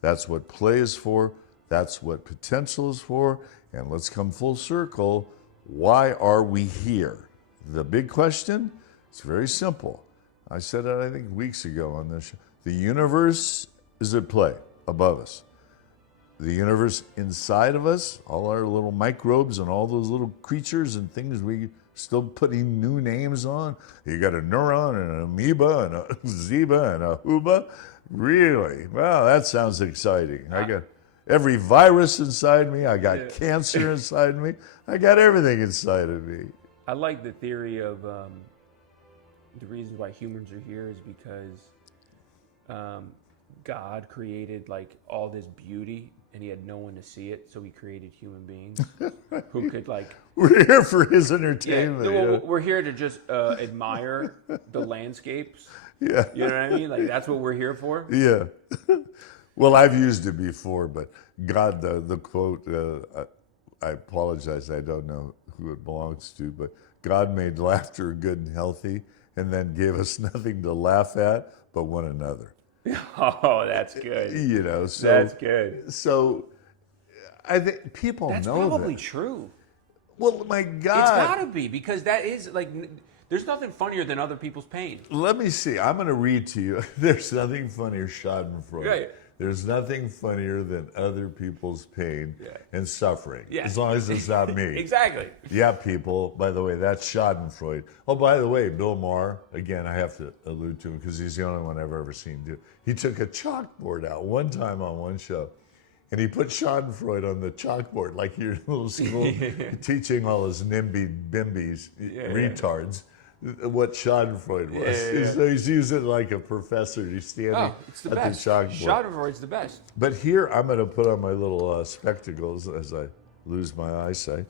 That's what play is for. That's what potential is for. And let's come full circle. Why are we here? The big question, it's very simple. I said it, I think, weeks ago on this show. The universe is at play above us. The universe inside of us, all our little microbes and all those little creatures and things we still putting new names on. You got a neuron and an amoeba and a zeba and a hooba. Really? Wow, that sounds exciting. I got every virus inside me. I got cancer inside me. I got everything inside of me. I like the theory of the reasons why humans are here is because God created like all this beauty and he had no one to see it, so he created human beings who could like. We're here for his entertainment. Well, we're here to just admire the landscapes. Yeah. You know what I mean? Like that's what we're here for. Yeah. Well, I've used it before, but God, the quote, I apologize, I don't know who it belongs to, but God made laughter good and healthy and then gave us nothing to laugh at but one another. Oh, that's good. You know, so That's good. So I think people That's know probably that. true. Well, my God. It's got to be because that is like, there's nothing funnier than other people's pain. Let me see. I'm going to read to you. There's nothing funnier, Schadenfreude. Right. There's nothing funnier than other people's pain and suffering. Yeah. As long as it's not me. Exactly. Yeah, people. By the way, that's Schadenfreude. Oh, by the way, Bill Maher, again, I have to allude to him because he's the only one I've ever seen do. He took a chalkboard out one time on one show, and he put Schadenfreude on the chalkboard like you're in a little school teaching all his NIMBY-BIMBYs, retards, what Schadenfreude was. So he's using it like a professor. He's standing It's the at best. the chalkboard. Schadenfreude's the best. But here, I'm going to put on my little spectacles as I lose my eyesight.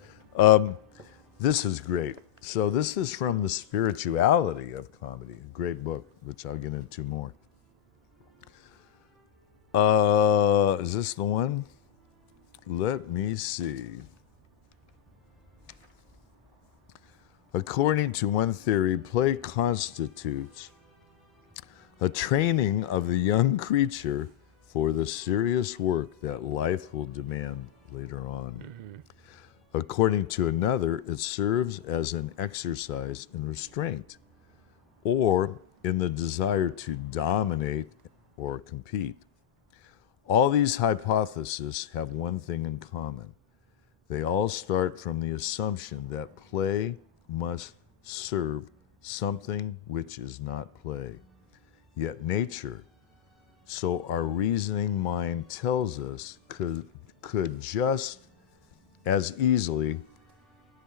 This is great. So this is from The Spirituality of Comedy, a great book, which I'll get into more. Is this the one? Let me see. According to one theory, play constitutes a training of the young creature for the serious work that life will demand later on. According to another, it serves as an exercise in restraint or in the desire to dominate or compete. All these hypotheses have one thing in common. They all start from the assumption that play must serve something which is not play. Yet nature, so our reasoning mind tells us, could just as easily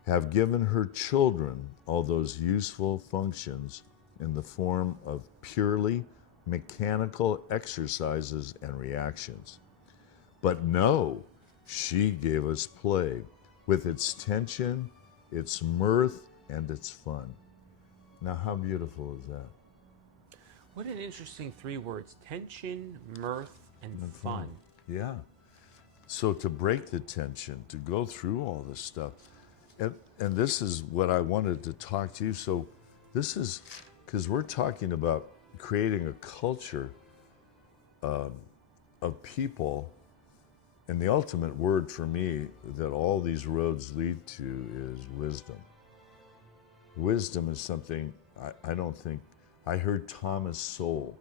have given her children all those useful functions in the form of purely mechanical exercises and reactions. But no, she gave us play with its tension, its mirth, and its fun. Now, how beautiful is that? What an interesting 3 words: tension, mirth, and fun. Yeah. So to break the tension, to go through all this stuff, and this is what I wanted to talk to you. So this is because we're talking about creating a culture of people, and the ultimate word for me that all these roads lead to is wisdom. Wisdom is something I don't think, I heard Thomas Sowell,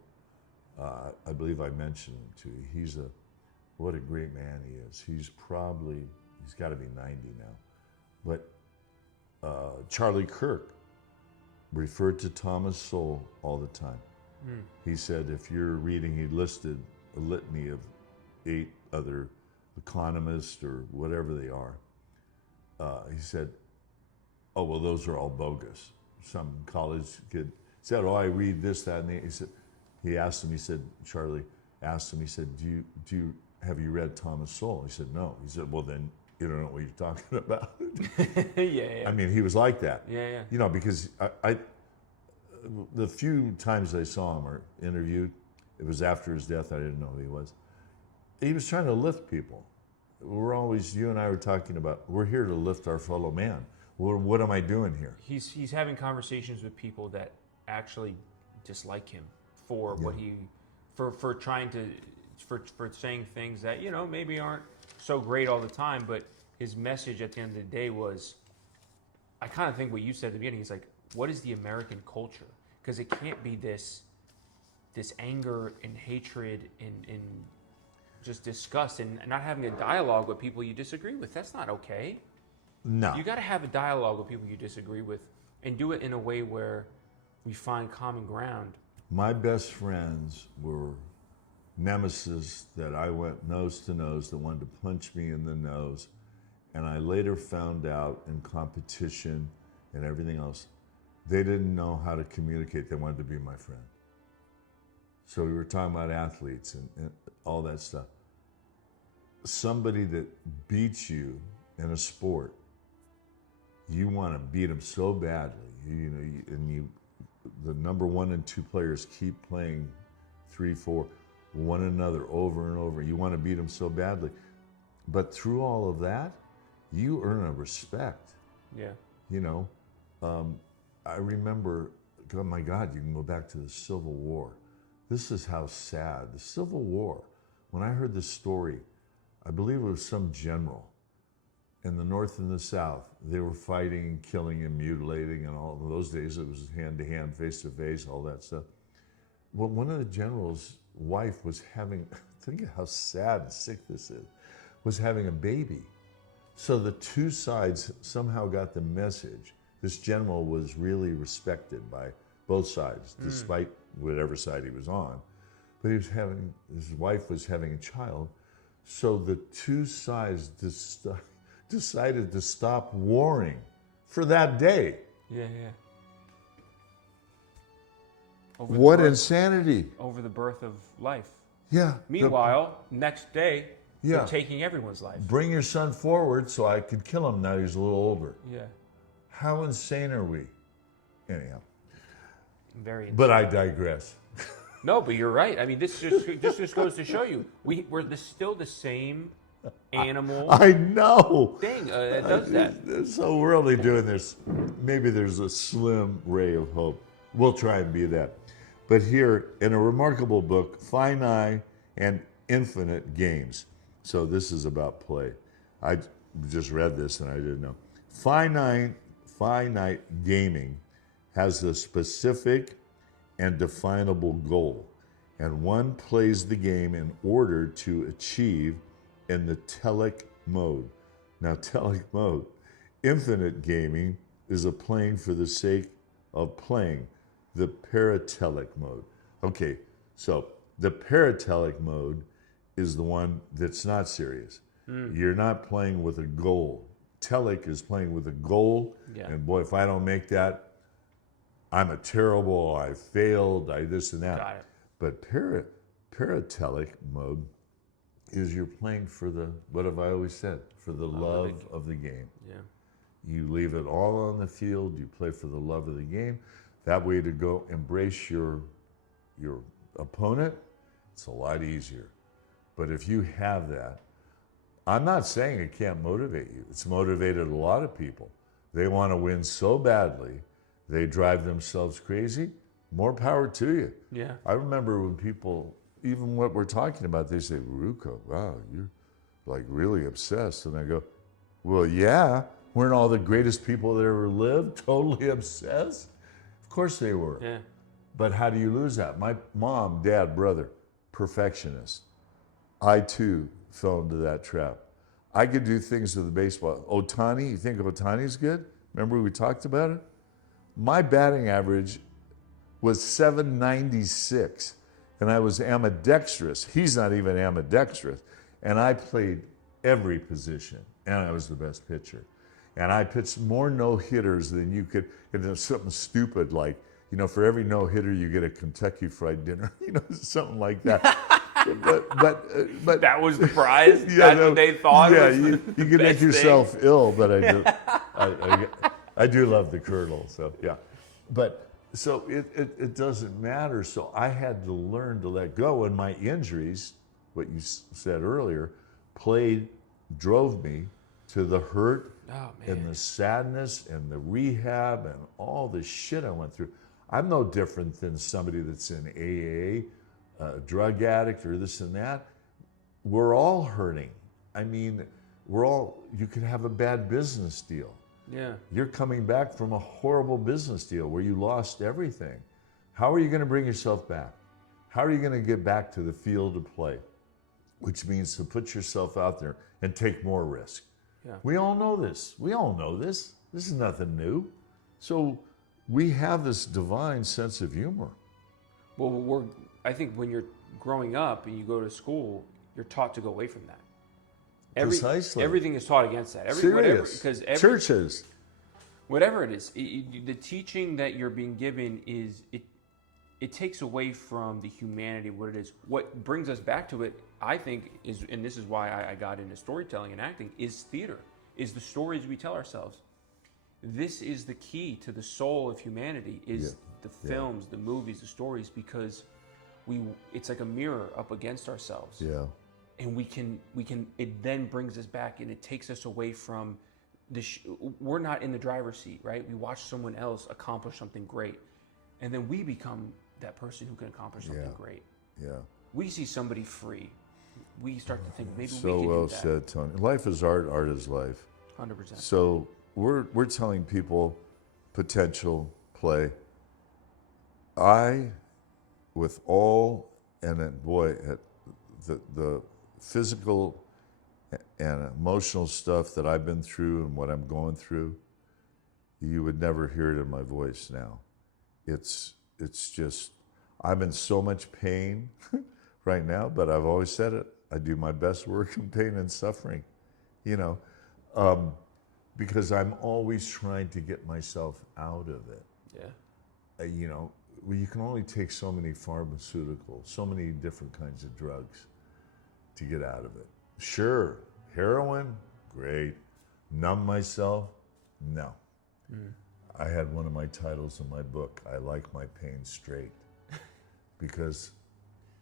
I believe I mentioned him to you. What a great man he is. He's got to be 90 now. But Charlie Kirk referred to Thomas Sowell all the time. He said, if you're reading, he listed a litany of 8 other economists or whatever they are. He said, oh, well, those are all bogus. Some college kid said, oh, I read this, that, and the, Charlie asked him, he said, have you read Thomas Sowell? He said, no. He said, well, then you don't know what you're talking about. Yeah. I mean, he was like that. Yeah. You know, because the few times I saw him or interviewed, it was after his death. I didn't know who he was. He was trying to lift people. You and I were talking about, we're here to lift our fellow man. What am I doing here? He's having conversations with people that actually dislike him for what for trying to for saying things that maybe aren't so great all the time, but his message at the end of the day was, I kind of think what you said at the beginning. He's like, what is the American culture? Because it can't be this anger and hatred and just disgust and not having a dialogue with people you disagree with. That's not okay. No. You got to have a dialogue with people you disagree with and do it in a way where we find common ground. My best friends were nemesis that I went nose to nose, that wanted to punch me in the nose. And I later found out in competition and everything else, they didn't know how to communicate. They wanted to be my friend. So we were talking about athletes and all that stuff. Somebody that beats you in a sport, you want to beat them so badly. The number 1 and 2 players keep playing 3, 4, one another over and over. You want to beat them so badly. But through all of that, you earn a respect. Yeah. I remember, oh my God, you can go back to the Civil War. This is how sad. The Civil War, when I heard this story, I believe it was some general in the North and the South. They were fighting, killing, and mutilating, and all. In those days, it was hand-to-hand, face-to-face, all that stuff. Well, one of the general's wife was having, think of how sad and sick this is, was having a baby. So the two sides somehow got the message. This general was really respected by both sides, despite whatever side he was on. But his wife was having a child. So the two sides decided to stop warring for that day. Yeah. What insanity. Over the birth of life. Yeah. Meanwhile, next day, Yeah. they're taking everyone's life. Bring your son forward so I could kill him now he's a little older. Yeah. How insane are we? Anyhow. Very insane. But I digress. No, but you're right. I mean, this just goes to show you we're still the same animal I know. thing that does that. So we're only doing this. Maybe there's a slim ray of hope. We'll try and be that. But here, in a remarkable book, Finite and Infinite Games. So this is about play. I just read this and I didn't know. Finite gaming has the specific and definable goal, and one plays the game in order to achieve in the telic mode. Now, telic mode, infinite gaming is a playing for the sake of playing, the paratelic mode. Okay, so the paratelic mode is the one that's not serious. You're not playing with a goal. Telic is playing with a goal, and boy, if I don't make that, I'm a terrible, I failed, I this and that. Got it. But paratelic mode is you're playing for the, what have I always said, for the love of the game. Yeah. You leave it all on the field, you play for the love of the game. That way to go embrace your opponent, it's a lot easier. But if you have that, I'm not saying it can't motivate you. It's motivated a lot of people. They want to win so badly, they drive themselves crazy. More power to you. Yeah. I remember when people, even what we're talking about, they say, Ruko, wow, you're like really obsessed. And I go, well, yeah, weren't all the greatest people that ever lived totally obsessed? Of course they were. Yeah. But how do you lose that? My mom, dad, brother, perfectionist. I too fell into that trap. I could do things with the baseball. Ohtani, you think Ohtani's good? Remember we talked about it? My batting average was 796, and I was ambidextrous. He's not even ambidextrous. And I played every position, and I was the best pitcher. And I pitched more no-hitters than you could, and there's something stupid like, you know, for every no-hitter you get a Kentucky Fried Dinner, you know, something like that. but That was the prize? That's what they thought? Yeah, was you the can make best yourself thing? ill, but I do love the Colonel, so yeah. But so it doesn't matter. So I had to learn to let go, and my injuries, what you said earlier, drove me to the hurt and the sadness and the rehab and all the shit I went through. I'm no different than somebody that's in AA, a drug addict or this and that. We're all hurting. I mean, you could have a bad business deal. Yeah. You're coming back from a horrible business deal where you lost everything. How are you going to bring yourself back? How are you going to get back to the field of play? Which means to put yourself out there and take more risk. Yeah. We all know this. We all know this. This is nothing new. So we have this divine sense of humor. Well, I think when you're growing up and you go to school, you're taught to go away from that. Precisely. Everything is taught against that. Churches. Whatever it is, the teaching that you're being given it takes away from the humanity of what it is. What brings us back to it, I think, is, and this is why I got into storytelling and acting, is theater, is the stories we tell ourselves. This is the key to the soul of humanity, is the films, the movies, the stories, because it's like a mirror up against ourselves. Yeah. And it then brings us back, and it takes us away from we're not in the driver's seat, right? We watch someone else accomplish something great, and then we become that person who can accomplish something great. Yeah. We see somebody free. We start to think maybe we So can well do that. said, Tony. Life is art, art is life. 100%. So we're telling people potential, play. With all, and then boy, the physical and emotional stuff that I've been through and what I'm going through, you would never hear it in my voice now. It's just, I'm in so much pain right now, but I've always said it. I do my best work in pain and suffering, because I'm always trying to get myself out of it. Yeah. You can only take so many pharmaceuticals, so many different kinds of drugs to get out of it. Sure, heroin, great. Numb myself, no. I had one of my titles in my book, I Like My Pain Straight. Because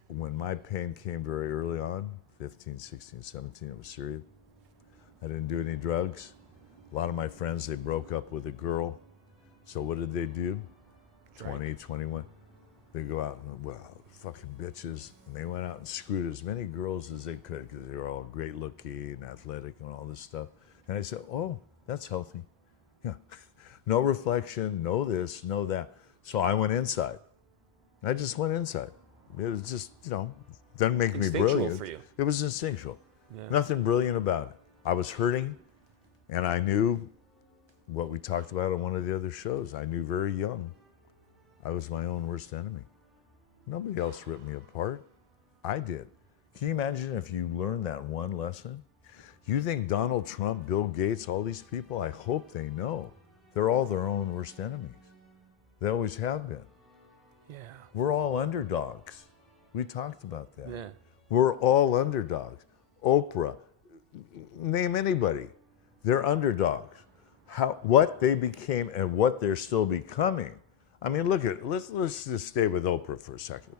when my pain came very early on, 15, 16, 17, it was serious. I didn't do any drugs. A lot of my friends, they broke up with a girl. So what did they do? 20, 21. They go out and, well, fucking bitches. And they went out and screwed as many girls as they could because they were all great looking and athletic and all this stuff. And I said, oh, that's healthy. Yeah. No reflection, no this, no that. So I went inside. I just went inside. It was just, doesn't make me Instinctual brilliant. for you. It was instinctual. Yeah. Nothing brilliant about it. I was hurting, and I knew what we talked about on one of the other shows. I knew very young I was my own worst enemy. Nobody else ripped me apart. I did. Can you imagine if you learned that one lesson? You think Donald Trump, Bill Gates, all these people, I hope they know they're all their own worst enemies. They always have been. Yeah. We're all underdogs. We talked about that. Yeah. We're all underdogs. Oprah, name anybody. They're underdogs. What they became and what they're still becoming. I mean, look at it. Let's just stay with Oprah for a second.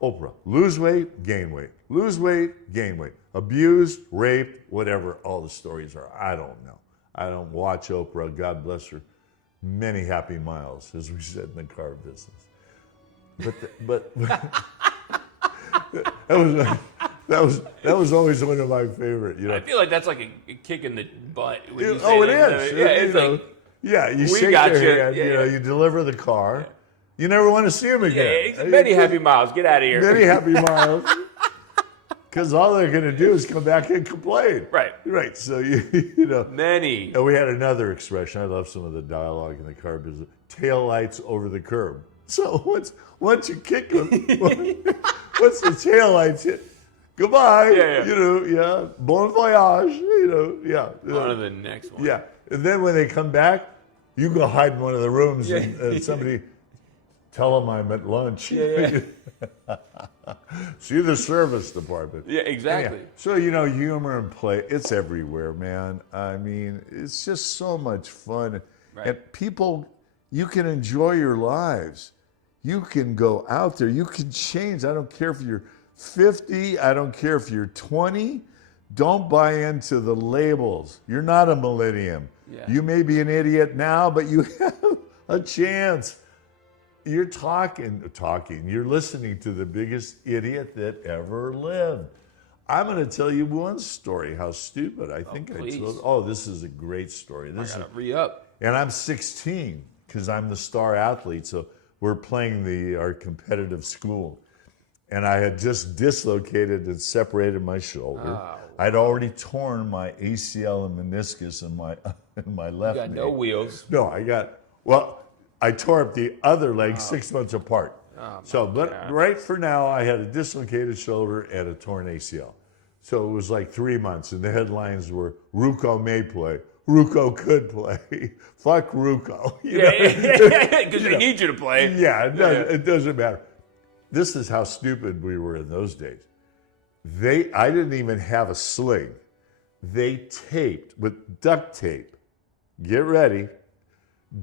Oprah, lose weight, gain weight. Lose weight, gain weight. Abused, raped, whatever all the stories are. I don't know. I don't watch Oprah. God bless her. Many happy miles, as we said in the car business. But that was always one of my favorite. I feel like that's like a kick in the butt. When you say Oh, it that. is. Yeah, it's like, yeah, you we shake got their you. hand, Yeah. you deliver the car. Yeah. You never want to see them again. yeah, many happy miles. Get out of here. Many happy miles. Because all they're going to do is come back and complain. Right. Right. So, you know. Many. And we had another expression. I love some of the dialogue in the car business. Tail lights over the curb. So once you kick them, once the tail lights hit, goodbye. Yeah. Yeah. Bon voyage. Yeah. On to the next one. Yeah. And then when they come back, you go hide in one of the rooms and somebody tell them I'm at lunch. Yeah. See the service department. Yeah, exactly. Yeah. So, humor and play, it's everywhere, man. I mean, it's just so much fun. Right. And people, you can enjoy your lives. You can go out there. You can change. I don't care if you're 50. I don't care if you're 20. Don't buy into the labels. You're not a millennium. Yeah. You may be an idiot now, but you have a chance. You're talking. You're listening to the biggest idiot that ever lived. I'm going to tell you one story, how stupid. I think I told. Oh, this is a great story. I got to re-up. And I'm 16 because I'm the star athlete. So we're playing our competitive school. And I had just dislocated and separated my shoulder. Oh. I'd already torn my ACL and meniscus in my left knee. You got no wheels. No, I tore up the other leg 6 months apart. But right for now, I had a dislocated shoulder and a torn ACL. So it was like 3 months, and the headlines were, Ruocco may play. Ruocco could play. Fuck Ruocco. Because they need you to play. Yeah, it doesn't matter. This is how stupid we were in those days. I didn't even have a sling. They taped with duct tape. Get ready.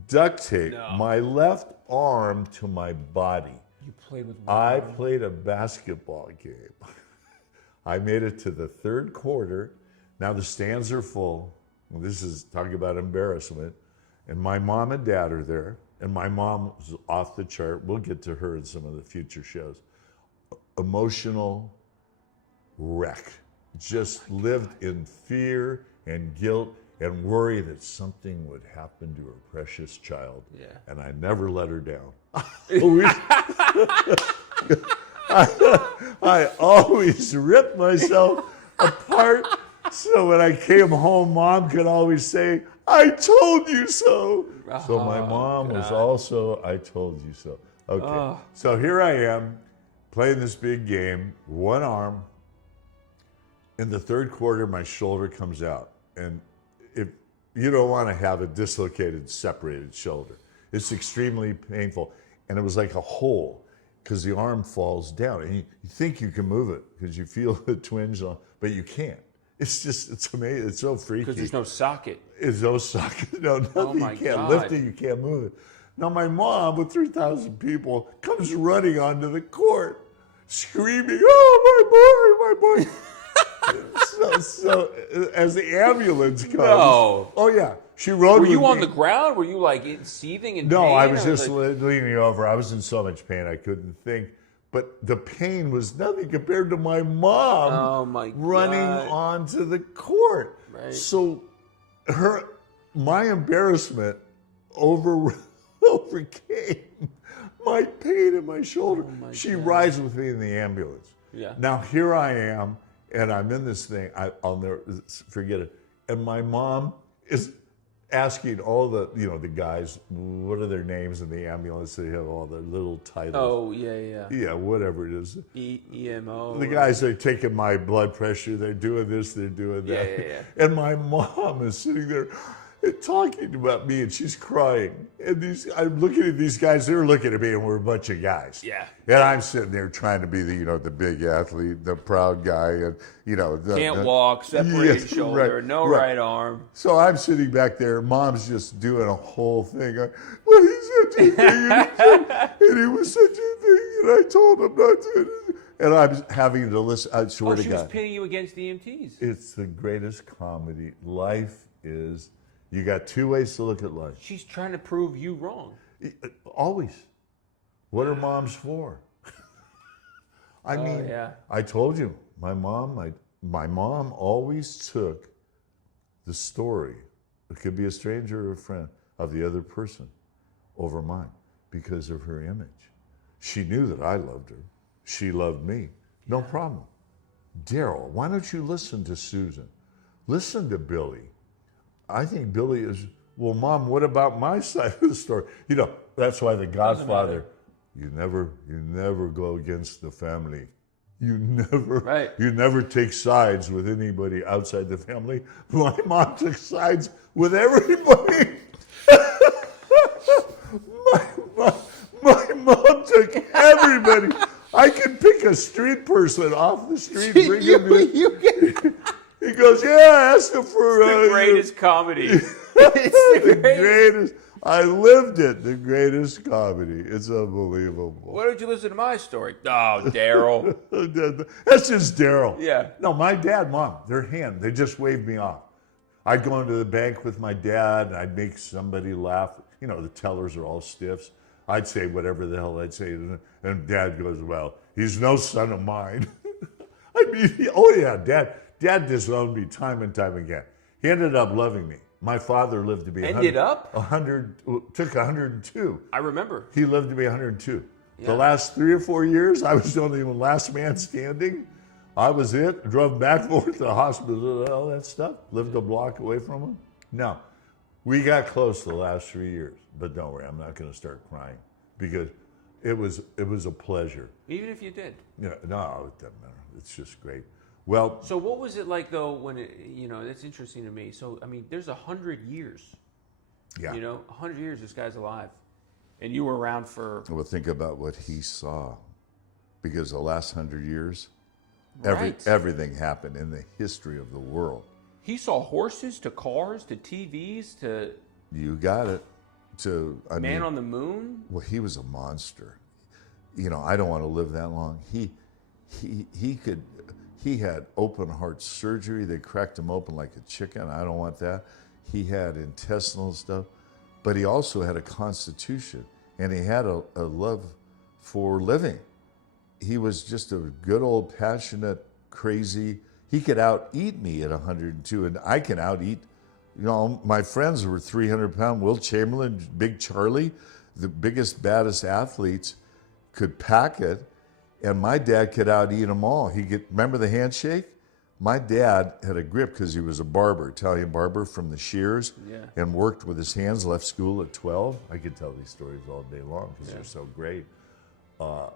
Duct tape my left arm to my body. You played with I played a basketball game. I made it to the third quarter. Now the stands are full. This is talking about embarrassment. And my mom and dad are there. And my mom was off the chart. We'll get to her in some of the future shows. Emotional wreck. Just lived in fear and guilt and worry that something would happen to her precious child. Yeah. And I never let her down. I always ripped myself apart. So when I came home, Mom could always say, I told you so. So my mom was also, I told you so. Okay. So here I am playing this big game, one arm. In the third quarter, my shoulder comes out. And if you don't want to have a dislocated, separated shoulder, it's extremely painful. And it was like a hole because the arm falls down. And you think you can move it because you feel the twinge, but you can't. It's amazing. It's so freaky. Because there's no socket. There's no socket. No, nothing. You can't lift it. You can't move it. Now my mom, with 3,000 people, comes running onto the court, screaming, "Oh, my boy!" so as the ambulance comes. No. Oh yeah, she rode. Were you on the ground? Were you like seething in pain? No, I was just leaning over. I was in so much pain I couldn't think. But the pain was nothing compared to my mom running onto the court. Right. So my embarrassment overcame my pain in my shoulder. Oh my She God. rides with me in the ambulance. Yeah. Now here I am, and I'm in this thing. I'll never forget it. And my mom is asking all the the guys, what are their names in the ambulance? They have all their little titles. Oh, yeah. Yeah, whatever it is. EMO. The guys are taking my blood pressure. They're doing this. They're doing that. Yeah. And my mom is sitting there and talking about me, and she's crying. And I'm looking at these guys. They're looking at me, and we're a bunch of guys. Yeah. And I'm sitting there trying to be the big athlete, the proud guy, and Can't walk, separated Yes, shoulder, right, no right. right arm. So I'm sitting back there. Mom's just doing a whole thing. Well, he's such a thing, and he was such a thing, and I told him not to. And I'm having to listen. I swear to She was God, pitting you against the EMTs. it's the greatest comedy. Life is. You got two ways to look at life. She's trying to prove you wrong. Always. What are moms for? I mean, yeah. I told you, my mom always took the story, it could be a stranger or a friend, of the other person over mine because of her image. She knew that I loved her. She loved me. No problem. Daryl, why don't you listen to Susan? Listen to Billy. I think Billy is, well, Mom, what about my side of the story? That's why The Godfather, you never go against the family. You never take sides with anybody outside the family. My mom took sides with everybody. my mom took everybody. I could pick a street person off the street, bring him in. He goes, yeah, ask him for The greatest comedy. the greatest. I lived it. The greatest comedy. It's unbelievable. Why don't you listen to my story? Oh, Daryl. That's just Daryl. Yeah. No, my dad, Mom, they just waved me off. I'd go into the bank with my dad, and I'd make somebody laugh. The tellers are all stiffs. I'd say whatever the hell I'd say, and Dad goes, well, he's no son of mine. I mean, oh yeah, Dad disowned me time and time again. He ended up loving me. My father lived to be 100, took 102. I remember. He lived to be 102. Yeah. The last 3 or 4 years, I was the only last man standing. I was it. Drove back and forth to the hospital, all that stuff. Lived a block away from him. No, we got close the last 3 years. But don't worry, I'm not going to start crying because it was a pleasure. Even if you did. No, it doesn't matter. It's just great. Well, so what was it like though when it's interesting to me. So I mean, there's 100 years. yeah. 100 years this guy's alive, and you were around for. Well, think about what he saw, because the last 100 years, Right. everything happened in the history of the world. He saw horses to cars to TVs to You got it. Man on the Moon. Well, he was a monster. I don't want to live that long. He had open heart surgery. They cracked him open like a chicken. I don't want that. He had intestinal stuff, but he also had a constitution, and he had a love for living. He was just a good old passionate, crazy. He could out-eat me at 102, and I can out-eat. My friends were 300-pound. Will Chamberlain, Big Charlie, the biggest, baddest athletes, could pack it, and my dad could out-eat them all. Remember the handshake? My dad had a grip because he was a barber, Italian barber from the Shears, and worked with his hands, left school at 12. I could tell these stories all day long because they're so great.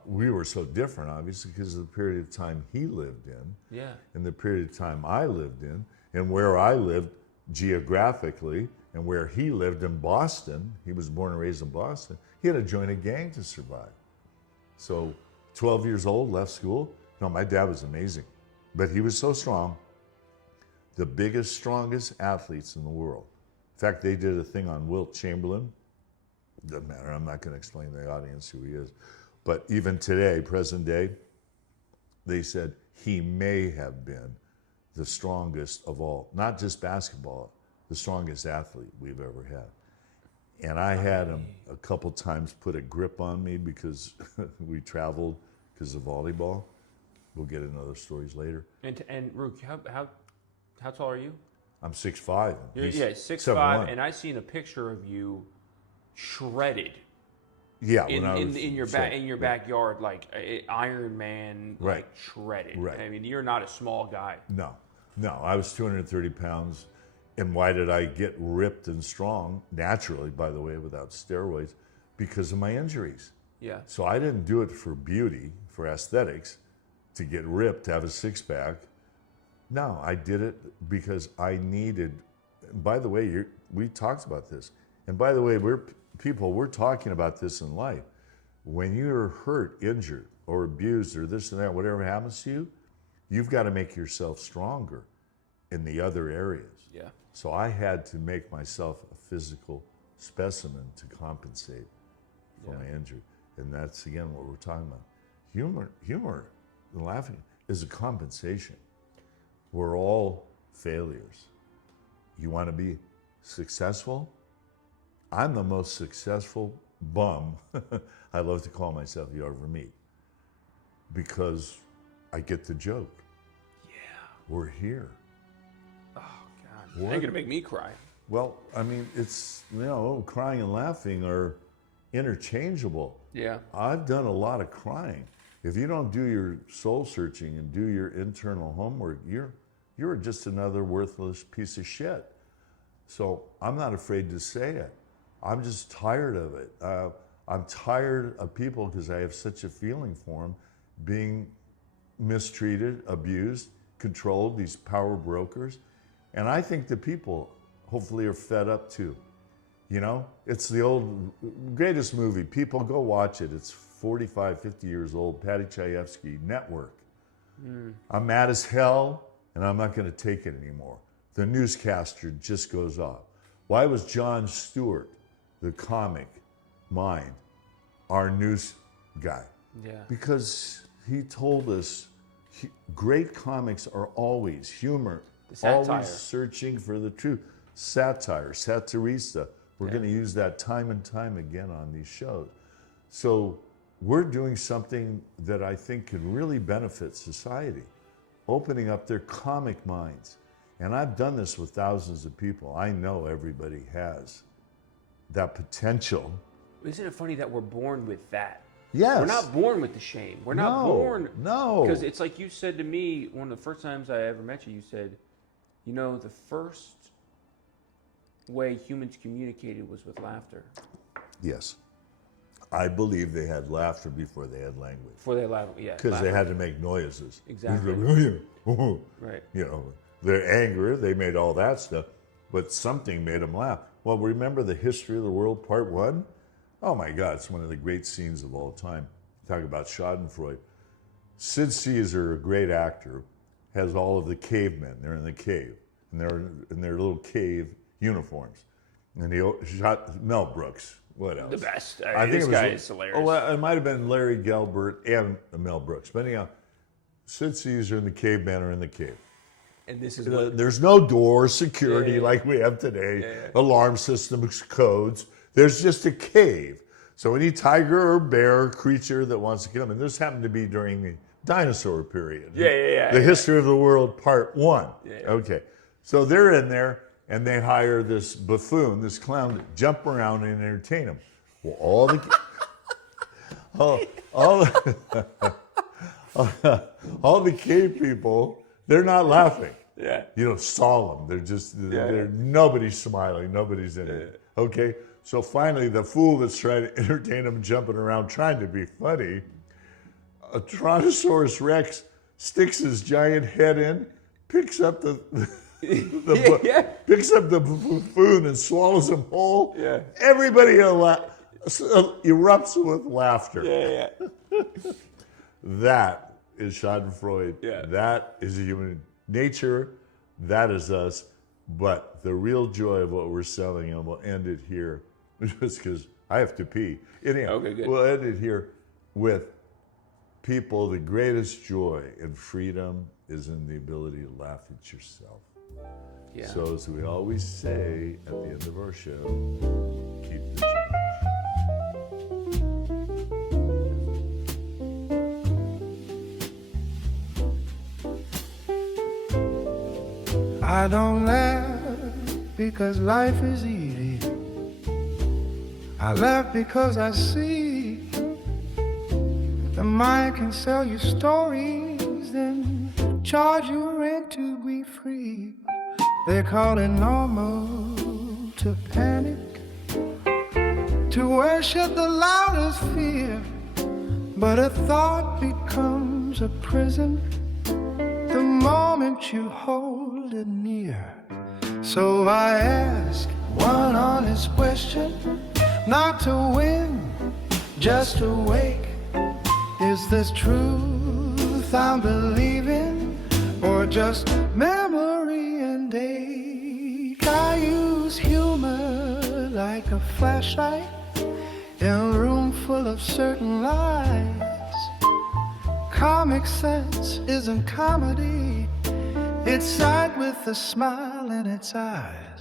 We were so different, obviously, because of the period of time he lived in, and the period of time I lived in, and where I lived geographically, and where he lived in Boston. He was born and raised in Boston. He had to join a gang to survive. So 12 years old, left school. No, my dad was amazing, but he was so strong. The biggest, strongest athletes in the world. In fact, they did a thing on Wilt Chamberlain. Doesn't matter, I'm not going to explain to the audience who he is. But even today, present day, they said he may have been the strongest of all, not just basketball, the strongest athlete we've ever had. And I had him a couple times put a grip on me because we traveled because of volleyball. We'll get into other stories later. And Rook, how tall are you? I'm 6'5". You're 6'5", and I seen a picture of you shredded. Yeah, in when I was in your backyard, like Iron Man, Right. like shredded. Right. I mean, you're not a small guy. No, I was 230 pounds. And why did I get ripped and strong? Naturally, by the way, without steroids, because of my injuries. Yeah. So I didn't do it for beauty, for aesthetics, to get ripped, to have a six-pack. No, I did it because I needed, and by the way, we talked about this. And by the way, we're talking about this in life. When you're hurt, injured, or abused, or this and that, whatever happens to you, you've got to make yourself stronger in the other areas. Yeah. So I had to make myself a physical specimen to compensate for my injury. And that's, again, what we're talking about. Humor and laughing is a compensation. We're all failures. You want to be successful? I'm the most successful bum. I love to call myself you ever meet, because I get the joke. Yeah. We're here. Oh God. You're gonna make me cry. Well, I mean, it's, crying and laughing are interchangeable. Yeah. I've done a lot of crying. If you don't do your soul searching and do your internal homework, you're just another worthless piece of shit. So I'm not afraid to say it. I'm just tired of it. I'm tired of people, because I have such a feeling for them, being mistreated, abused, controlled, these power brokers. And I think the people hopefully are fed up too. It's the old greatest movie. People, go watch it. It's 45, 50 years old. Patty Chayefsky, Network. I'm mad as hell, and I'm not going to take it anymore. The newscaster just goes off. Why was Jon Stewart, the comic mind, our news guy? Yeah. Because he told us great comics are always humor, Satire. always searching for the truth. Satire, satirista. We're going to use that time and time again on these shows. So we're doing something that I think can really benefit society, opening up their comic minds. And I've done this with thousands of people. I know everybody has that potential. Isn't it funny that we're born with that? Yes. We're not born with the shame. We're not born. No. Because it's like you said to me, one of the first times I ever met you, you said, the first way humans communicated was with laughter. Yes. I believe they had laughter before they had language. Before they laughed, yeah. Because they had to make noises. Exactly. Right. Right. Their anger, they made all that stuff, but something made them laugh. Well, remember the History of the World, Part 1? Oh my God, it's one of the great scenes of all time. Talk about Schadenfreude. Sid Caesar, a great actor, has all of the cavemen. They're in the cave, and they're in their little cave uniforms. And he shot Mel Brooks. What else? The best. I think this guy is hilarious. Oh, well, it might have been Larry Gelbart and Mel Brooks. But anyhow, Sid Caesar and the cavemen are in the cave. And this is There's no door, security like we have today, alarm systems, codes. There's just a cave. So any tiger or bear creature that wants to come in, this happened to be during the dinosaur period. The History of the World, Part 1. Okay. So they're in there, and they hire this buffoon, this clown, to jump around and entertain them. Well, all the cave people, they're not laughing. Yeah. Solemn. They're just, nobody's smiling. Nobody's in it. Okay? So finally, the fool that's trying to entertain them, jumping around, trying to be funny, a Tyrannosaurus Rex sticks his giant head in, picks up the buffoon and swallows him whole. Yeah. Everybody erupts with laughter. That is Schadenfreude. Yeah. That is human nature. That is us. But the real joy of what we're selling, and we'll end it here, just because I have to pee. Anyhow, okay, good. We'll end it here with people. The greatest joy and freedom is in the ability to laugh at yourself. Yeah. So as we always say at the end of our show, keep the change. I don't laugh because life is easy. I laugh because I see The mind can sell you stories, then charge you rent to be free. They call it normal to panic, to worship the loudest fear. But a thought becomes a prison the moment you hold it near. So I ask one honest question, not to win, just to wake. Is this truth I'm believing, or just memory and ache? I use humor like a flashlight in a room full of certain lies. Comic sense isn't comedy, it's sight with a smile in its eyes.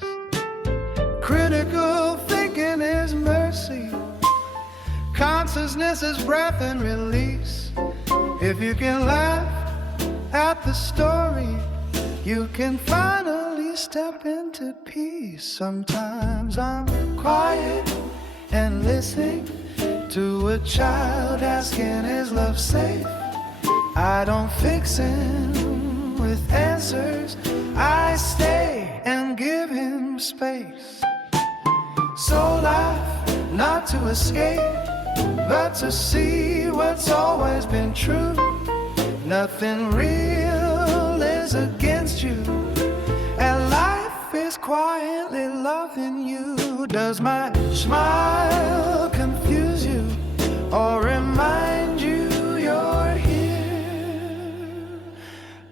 Critical thinking is mercy, consciousness is breath and release. If you can laugh at the story, you can finally step into peace. Sometimes I'm quiet and listening to a child asking, is love safe? I don't fix him with answers, I stay and give him space. So laugh, not to escape, but to see what's always been true. Nothing real is against you, and life is quietly loving you. Does my smile confuse you, or remind you you're here?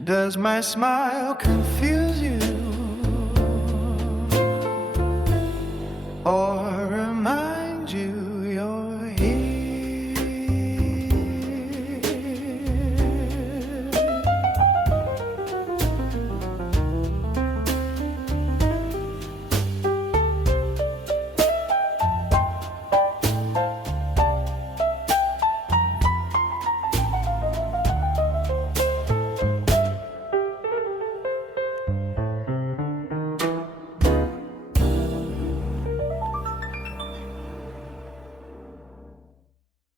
Does my smile confuse you, or